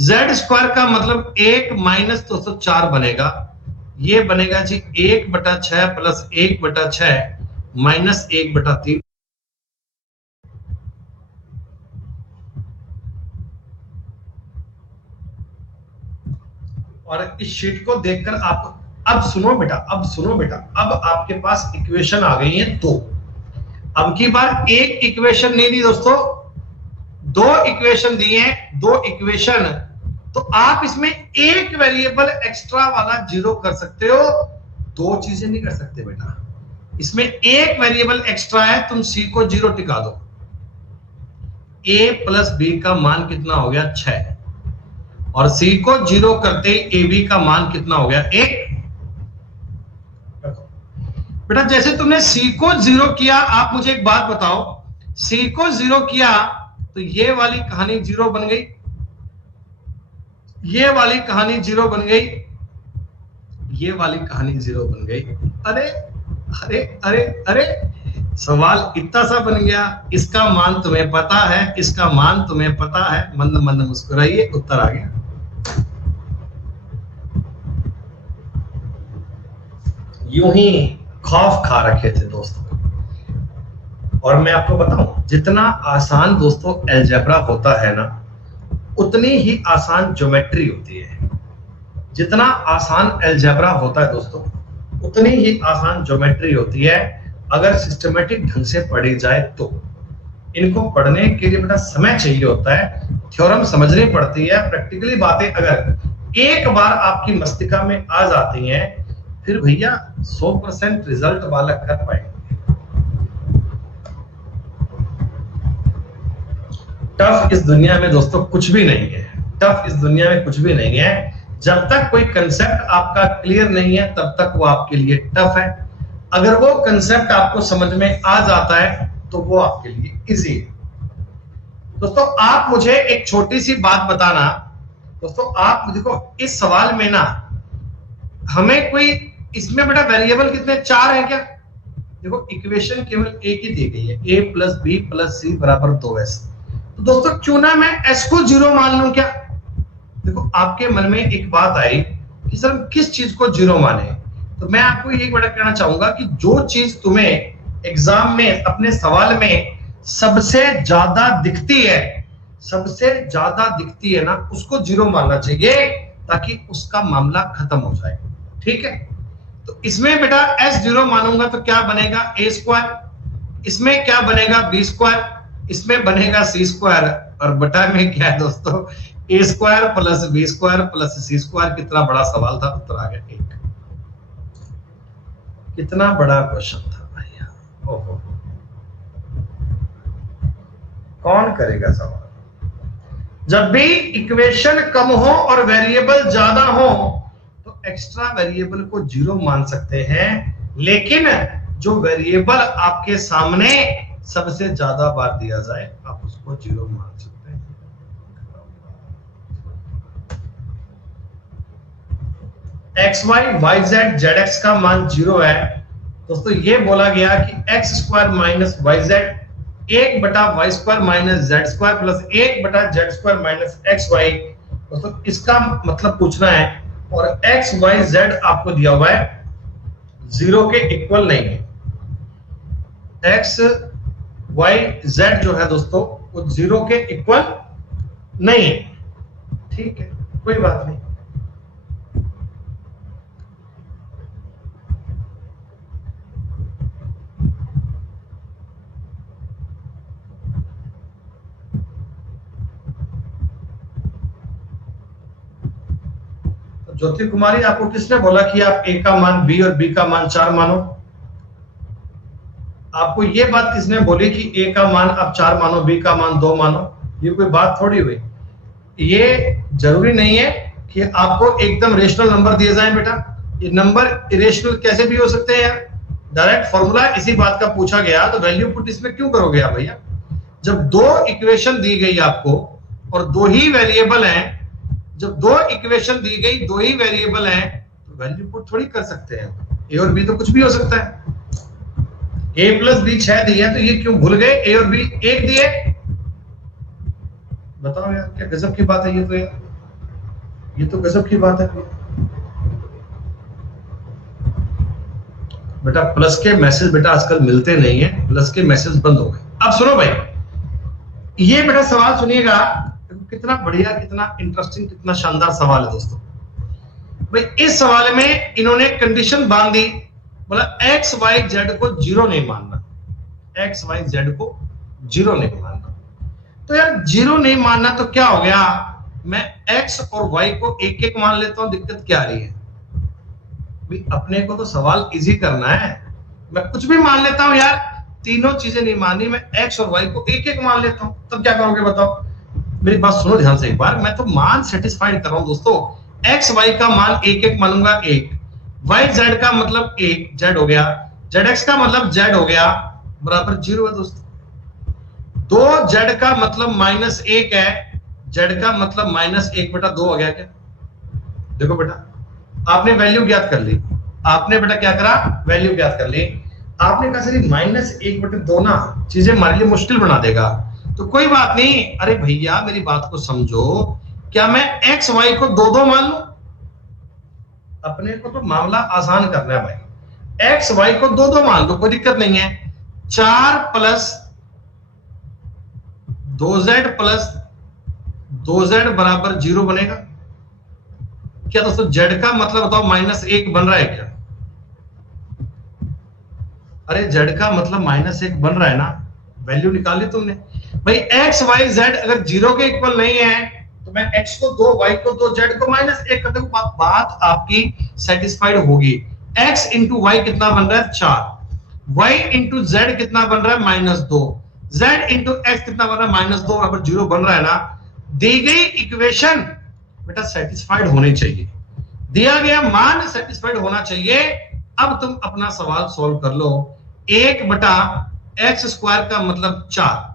z² का मतलब 1 माइनस 204 बनेगा। ये बनेगा जी 1/6 प्लस 1/6 माइनस 1/3। और इस शीट को देखकर आप अब सुनो बेटा, अब सुनो बेटा, अब आपके पास इक्वेशन आ गई है 2। अब की बार एक इक्वेशन नहीं दी दोस्तों, 2 इक्वेशन दिए हैं, 2 इक्वेशन। तो आप इसमें एक वेरिएबल एक्स्ट्रा वाला जीरो कर सकते हो, 2 चीजें नहीं कर सकते बेटा। इसमें एक वेरिएबल एक्स्ट्रा है, तुम सी को 0 टिका दो। a प्लस बी का मान कितना हो गया 6, और सी को 0 करते ए बी का मान कितना हो गया 1। बेटा जैसे तुमने सी को 0 किया, आप मुझे एक बात बताओ, सी को 0 किया तो ये वाली कहानी 0 बन गई, ये वाली कहानी 0 बन गई, ये वाली कहानी 0 बन गई। अरे अरे अरे अरे, सवाल इतना सा बन गया। इसका मान तुम्हें पता है, इसका मान तुम्हें पता है, मंद मंद मुस्कुराइए, उत्तर आ गया। यूं ही खौफ खा रखे थे दोस्तों। और मैं आपको बताऊं, जितना आसान दोस्तों अलजेब्रा होता है ना, उतनी ही आसान ज्योमेट्री होती है। जितना आसान अलजेब्रा होता है दोस्तों, उतनी ही आसान ज्योमेट्री होती है, अगर सिस्टमेटिक ढंग से पढ़ी जाए तो। इनको पढ़ने के लिए बेटा समय चाहिए होता है, थ्योरम समझनी पड़ती है, प्रैक्टिकली बातें अगर एक बार आपकी मस्तिष्क में आ जाती हैं, फिर भैया 100% रिजल्ट वाला कर पाएंगे। टफ इस दुनिया में दोस्तों कुछ भी नहीं है, टफ इस दुनिया में कुछ भी नहीं है। जब तक कोई कंसेप्ट आपका क्लियर नहीं है, तब तक वो आपके लिए टफ है। अगर वो कंसेप्ट आपको समझ में आ जाता है तो वो आपके लिए इजी है। दोस्तों आप मुझे एक छोटी सी बात बताना दोस्तों, आप देखो इस सवाल में ना हमें कोई, इसमें बेटा वेरिएबल कितने 4 है क्या? देखो इक्वेशन केवल एक ही दी गई है, a प्लस बी प्लस सी बराबर 2s। तो दोस्तों क्यों ना मैं s को 0 मान लूं क्या? देखो आपके मन में एक बात आई कि सर हम किस चीज को 0 माने, तो मैं आपको ये बड़ा कहना चाहूंगा कि जो चीज तुम्हें एग्जाम में अपने सवाल में सबसे ज्यादा दिखती है, सबसे ज्यादा दिखती है ना, उसको 0 मानना चाहिए ताकि उसका मामला खत्म हो जाए। ठीक है, तो इसमें बेटा s 0 मानूंगा तो क्या बनेगा a स्क्वायर, इसमें क्या बनेगा b स्क्वायर, इसमें बनेगा c स्क्वायर, और बटा में क्या है दोस्तों a square plus b square plus c square. कितना बड़ा सवाल था, उत्तर आ गया 1। कितना बड़ा क्वेश्चन था भैया, ओहो कौन करेगा सवाल? जब भी इक्वेशन कम हो और वेरिएबल ज्यादा हो तो एक्स्ट्रा वेरिएबल को 0 मान सकते हैं, लेकिन जो वेरिएबल आपके सामने सबसे ज्यादा बार दिया जाए आप उसको 0 मान सकते हैं। X y y z z x का मान 0 है दोस्तों। ये बोला गया कि x square minus y z 1 बटा y square minus z square plus 1 बटा z square minus x y. दोस्तों इसका मतलब पूछना है, और एक्स वाई जेड आपको दिया हुआ है 0 के इक्वल नहीं है। एक्स वाई जेड जो है दोस्तों वो 0 के इक्वल नहीं है। ठीक है, कोई बात नहीं। ज्योति कुमारी आपको किसने बोला कि आप a का मान b और b का मान 4 मानो? आपको ये बात किसने बोली कि a का मान आप 4 मानो, b का मान 2 मानो? ये कोई बात थोड़ी हुई। ये जरूरी नहीं है कि आपको एकदम रेशनल नंबर दिए जाएं बेटा। ये नंबर इरेशनल कैसे भी हो सकते हैं यार। डायरेक्ट फॉर्मूला इसी बात का पूछा गया तो वैल्यू पुट इसमें क्यों करोगे आप भैया? जब 2 इक्वेशन दी गई आपको और 2 ही वेरिएबल हैं, जब 2 इक्वेशन दी गई 2 ही वेरिएबल हैं तो वैल्यू पुट थोड़ी कर सकते हैं। ए और बी तो कुछ भी हो सकता है। a प्लस बी 6 दिए तो ये क्यों भूल गए a और b 1 दिए? बताओ यार, क्या गजब की बात है ये तो यार, ये तो गजब की बात है बेटा। प्लस के मैसेज बेटा आजकल मिलते नहीं है, प्लस के मैसेज बंद हो गए। अब सुनो भाई, ये बेटा सवाल सुनिएगा, कितना बढ़िया, कितना इंटरेस्टिंग, कितना शानदार सवाल है दोस्तों। भाई इस सवाल में इन्होंने कंडीशन बांध दी, बोला एक्स वाई जेड को 0 नहीं मानना, एक्स वाई जेड को 0 नहीं मानना। तो यार 0 नहीं मानना तो क्या हो गया, मैं एक्स और वाई को एक एक मान लेता हूं, दिक्कत क्या आ रही है भाई? अपने को तो सवाल इजी करना है, मैं कुछ भी मान लेता हूं यार, तीनों चीजें नहीं माननी, मैं एक्स और वाई को एक एक मान लेता हूं, तब क्या करोगे बताओ? मेरी बात सुनो ध्यान से एक बार, मैं तो मान सेटिस्फाइड कर रहा हूं दोस्तों। एक्स वाई का मान एक एक मानूंगा, 1 वाई जेड का मतलब 1 जेड हो गया, जेड एक्स का मतलब जेड हो गया, बराबर 0 है दोस्तों। 2 जेड का मतलब -1 है, जेड का मतलब -1 बटा 2 हो गया क्या? देखो बेटा आपने वैल्यू ज्ञात कर ली, आपने बेटा क्या करा, वैल्यू ज्ञात कर ली। आपने कहा सर -1 बटे 2 ना चीजें हमारे लिए मुश्किल बना देगा, तो कोई बात नहीं। अरे भैया मेरी बात को समझो, क्या मैं एक्स वाई को 2-2 मान लूं? अपने को तो मामला आसान करना है भाई, एक्स वाई को 2-2 मान लो, कोई दिक्कत नहीं है। 4 प्लस 2z प्लस 2z बराबर 0 बनेगा क्या दोस्तों? z का मतलब बताओ -1 बन रहा है क्या? अरे z का मतलब -1 बन रहा है ना, वैल्यू निकाली तुमने भाई। एक्स वाई जेड अगर 0 के इक्वल नहीं है तो मैं x को 2, y को 2, z को -1 कर दूं, बात आपकी सेटिस्फाइड होगी। x इंटू वाई कितना बन रहा है 4, y इंटू जेड कितना बन रहा है -2, z इंटू एक्स कितना बन रहा है -2 बराबर 0 बन रहा है ना। दी गई इक्वेशन बेटा सेटिस्फाइड होनी चाहिए, दिया गया मान सेटिस्फाइड होना चाहिए। अब तुम अपना सवाल सॉल्व कर लो। 1 बटा एक्स स्क्वायर का मतलब 4,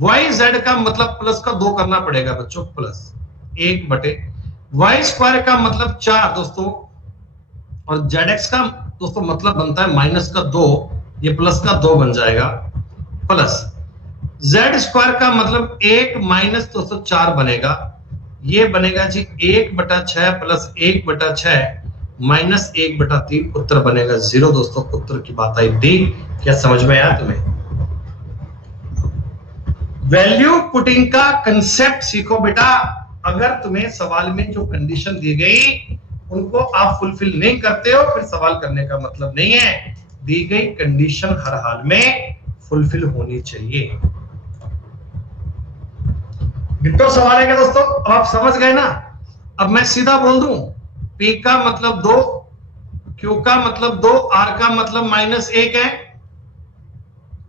वाई जेड का मतलब प्लस का 2 करना पड़ेगा बच्चों, प्लस 1 बटे वाई स्क्वायर का मतलब 4 दोस्तों, और जेड एक्स का दोस्तों मतलब बनता है -2, ये प्लस का 2 बन जाएगा, प्लस z स्क्वायर का मतलब 1 माइनस 204 बनेगा, ये बनेगा जी 1/6 प्लस 1/6 माइनस 1/3, उत्तर बनेगा 0 दोस्तों। उत्तर की बात आई डी। क्या समझ में आया तुम्हें? वैल्यू पुटिंग का कंसेप्ट सीखो बेटा। अगर तुम्हें सवाल में जो कंडीशन दी गई उनको आप फुलफिल नहीं करते हो, फिर सवाल करने का मतलब नहीं है। दी गई कंडीशन हर हाल में फुलफिल होनी चाहिए। तो सवाल है क्या दोस्तों? अब आप समझ गए ना? अब मैं सीधा बोल दूं, P का मतलब 2, Q का मतलब 2, R का मतलब -1 है।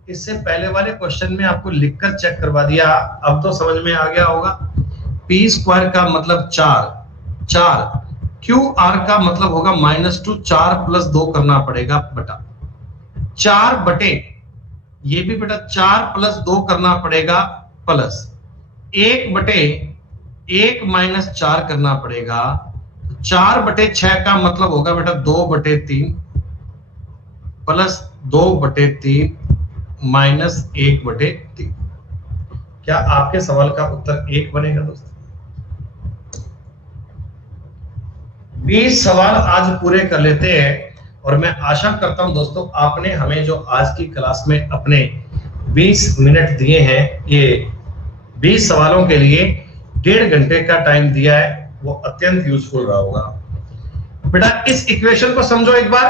इससे पहले वाले क्वेश्चन में आपको लिखकर चेक करवा दिया, अब तो समझ में आ गया होगा। P स्क्वायर का मतलब 4, Q R का मतलब होगा -2, 4 + 2 करना पड़ेगा बटा 4 बटे, ये भी बेटा 4 + 2 करना पड़ेगा प्लस 1 बटे 1 - 4 करना पड़ेगा। 4/6 का मतलब होगा बेटा 2/3 प्लस 2/3 माइनस 1/3। क्या आपके सवाल का उत्तर 1 बनेगा दोस्तों? 20 सवाल आज पूरे कर लेते हैं और मैं आशा करता हूं दोस्तों आपने हमें जो आज की क्लास में अपने 20 मिनट दिए हैं, ये 20 सवालों के लिए 1.5 घंटे का टाइम दिया है, वो अत्यंत यूजफुल रहा होगा। बेटा इस इक्वेशन को समझो एक बार।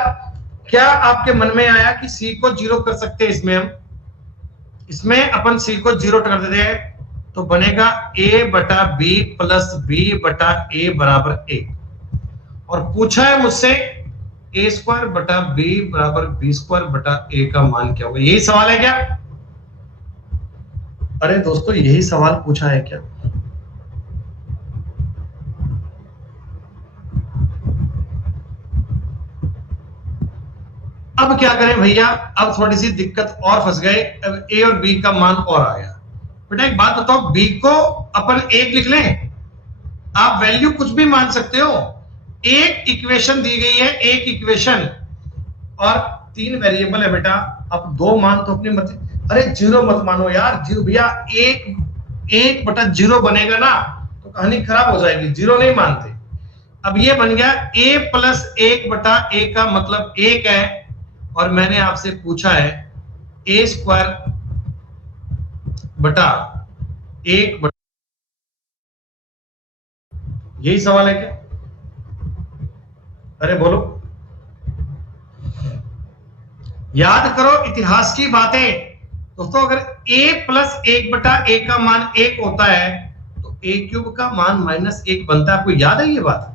क्या आपके मन में आया कि सी को 0 कर सकते हैं? इसमें अपन सी को 0 कर देते हैं तो बनेगा a/b प्लस b/a बराबर 1। और पूछा है मुझसे a² बटा b बराबर b² बटा a का मान क्या होगा? यही सवाल है क्या? अरे दोस्तों यही सवाल पूछा है क्या? अब क्या करें भैया? अब थोड़ी सी दिक्कत और फंस गए। अब a और b का मान और आ गया। बेटा एक बात बताओ, b को अपन 1 लिख लें? आप वैल्यू कुछ भी मान सकते हो। एक इक्वेशन दी गई है, एक इक्वेशन और 3 वेरिएबल है बेटा। अब 2 मान तो अपनी मत, अरे 0 मत मानो यार। 0 भैया 1/0 बनेगा ना तो कहानी खराब हो जाएगी। 0 नहीं मानते। अब ये बन गया a + 1/a का मतलब 1 है और मैंने आपसे पूछा है a² बटा 1, यही सवाल है क्या? अरे बोलो, याद करो इतिहास की बातें दोस्तों। अगर a + 1/a का मान 1 होता है तो a³ का मान -1 बनता है। आपको याद है ये बात?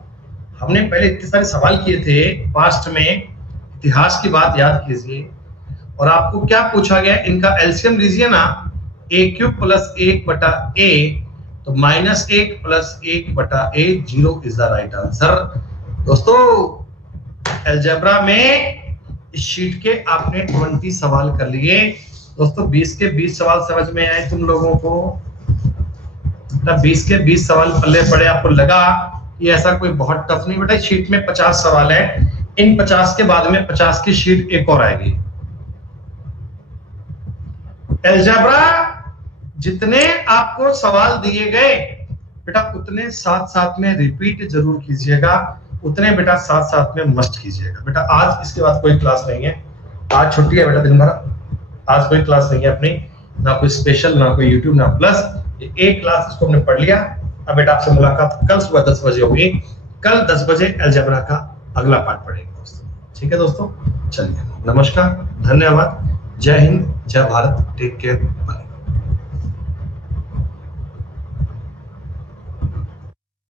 हमने पहले इतने सारे सवाल किए थे पास्ट में, इतिहास की बात याद कीजिए। और आपको क्या पूछा गया? इनका एलसीएम लीजिए ना, a³ + 1/a तो -1 + 1/a, 0 is the right answer. दोस्तों अलजेब्रा में इस शीट के आपने 20 सवाल कर लिए दोस्तों। 20 के 20 सवाल समझ में आए तुम लोगों को? 20 के 20 सवाल पल्ले पड़े? आपको लगा ये ऐसा कोई बहुत टफ नहीं? बेटा शीट में 50 सवाल है, इन 50 के बाद में 50 की शीट एक और आएगी। अलजेब्रा जितने आपको सवाल दिए गए बेटा उतने साथ साथ में रिपीट जरूर कीजिएगा, उतने बेटा साथ साथ में मस्ट कीजिएगा। बेटा आज इसके बाद कोई क्लास नहीं है, आज छुट्टी है बेटा दिन भर। आज कोई क्लास नहीं है अपनी, ना कोई स्पेशल, ना कोई यूट्यूब, ना प्लस। एक क्लास इसको हमने पढ़ लिया। अब बेटा आपसे मुलाकात कल सुबह 10 बजे होगी। कल 10 बजे अलजेब्रा का अगला पार्ट पढ़ेंगे दोस्तों। ठीक है दोस्तों, चलिए नमस्कार, धन्यवाद, जय हिंद, जय भारत, टेक केयर।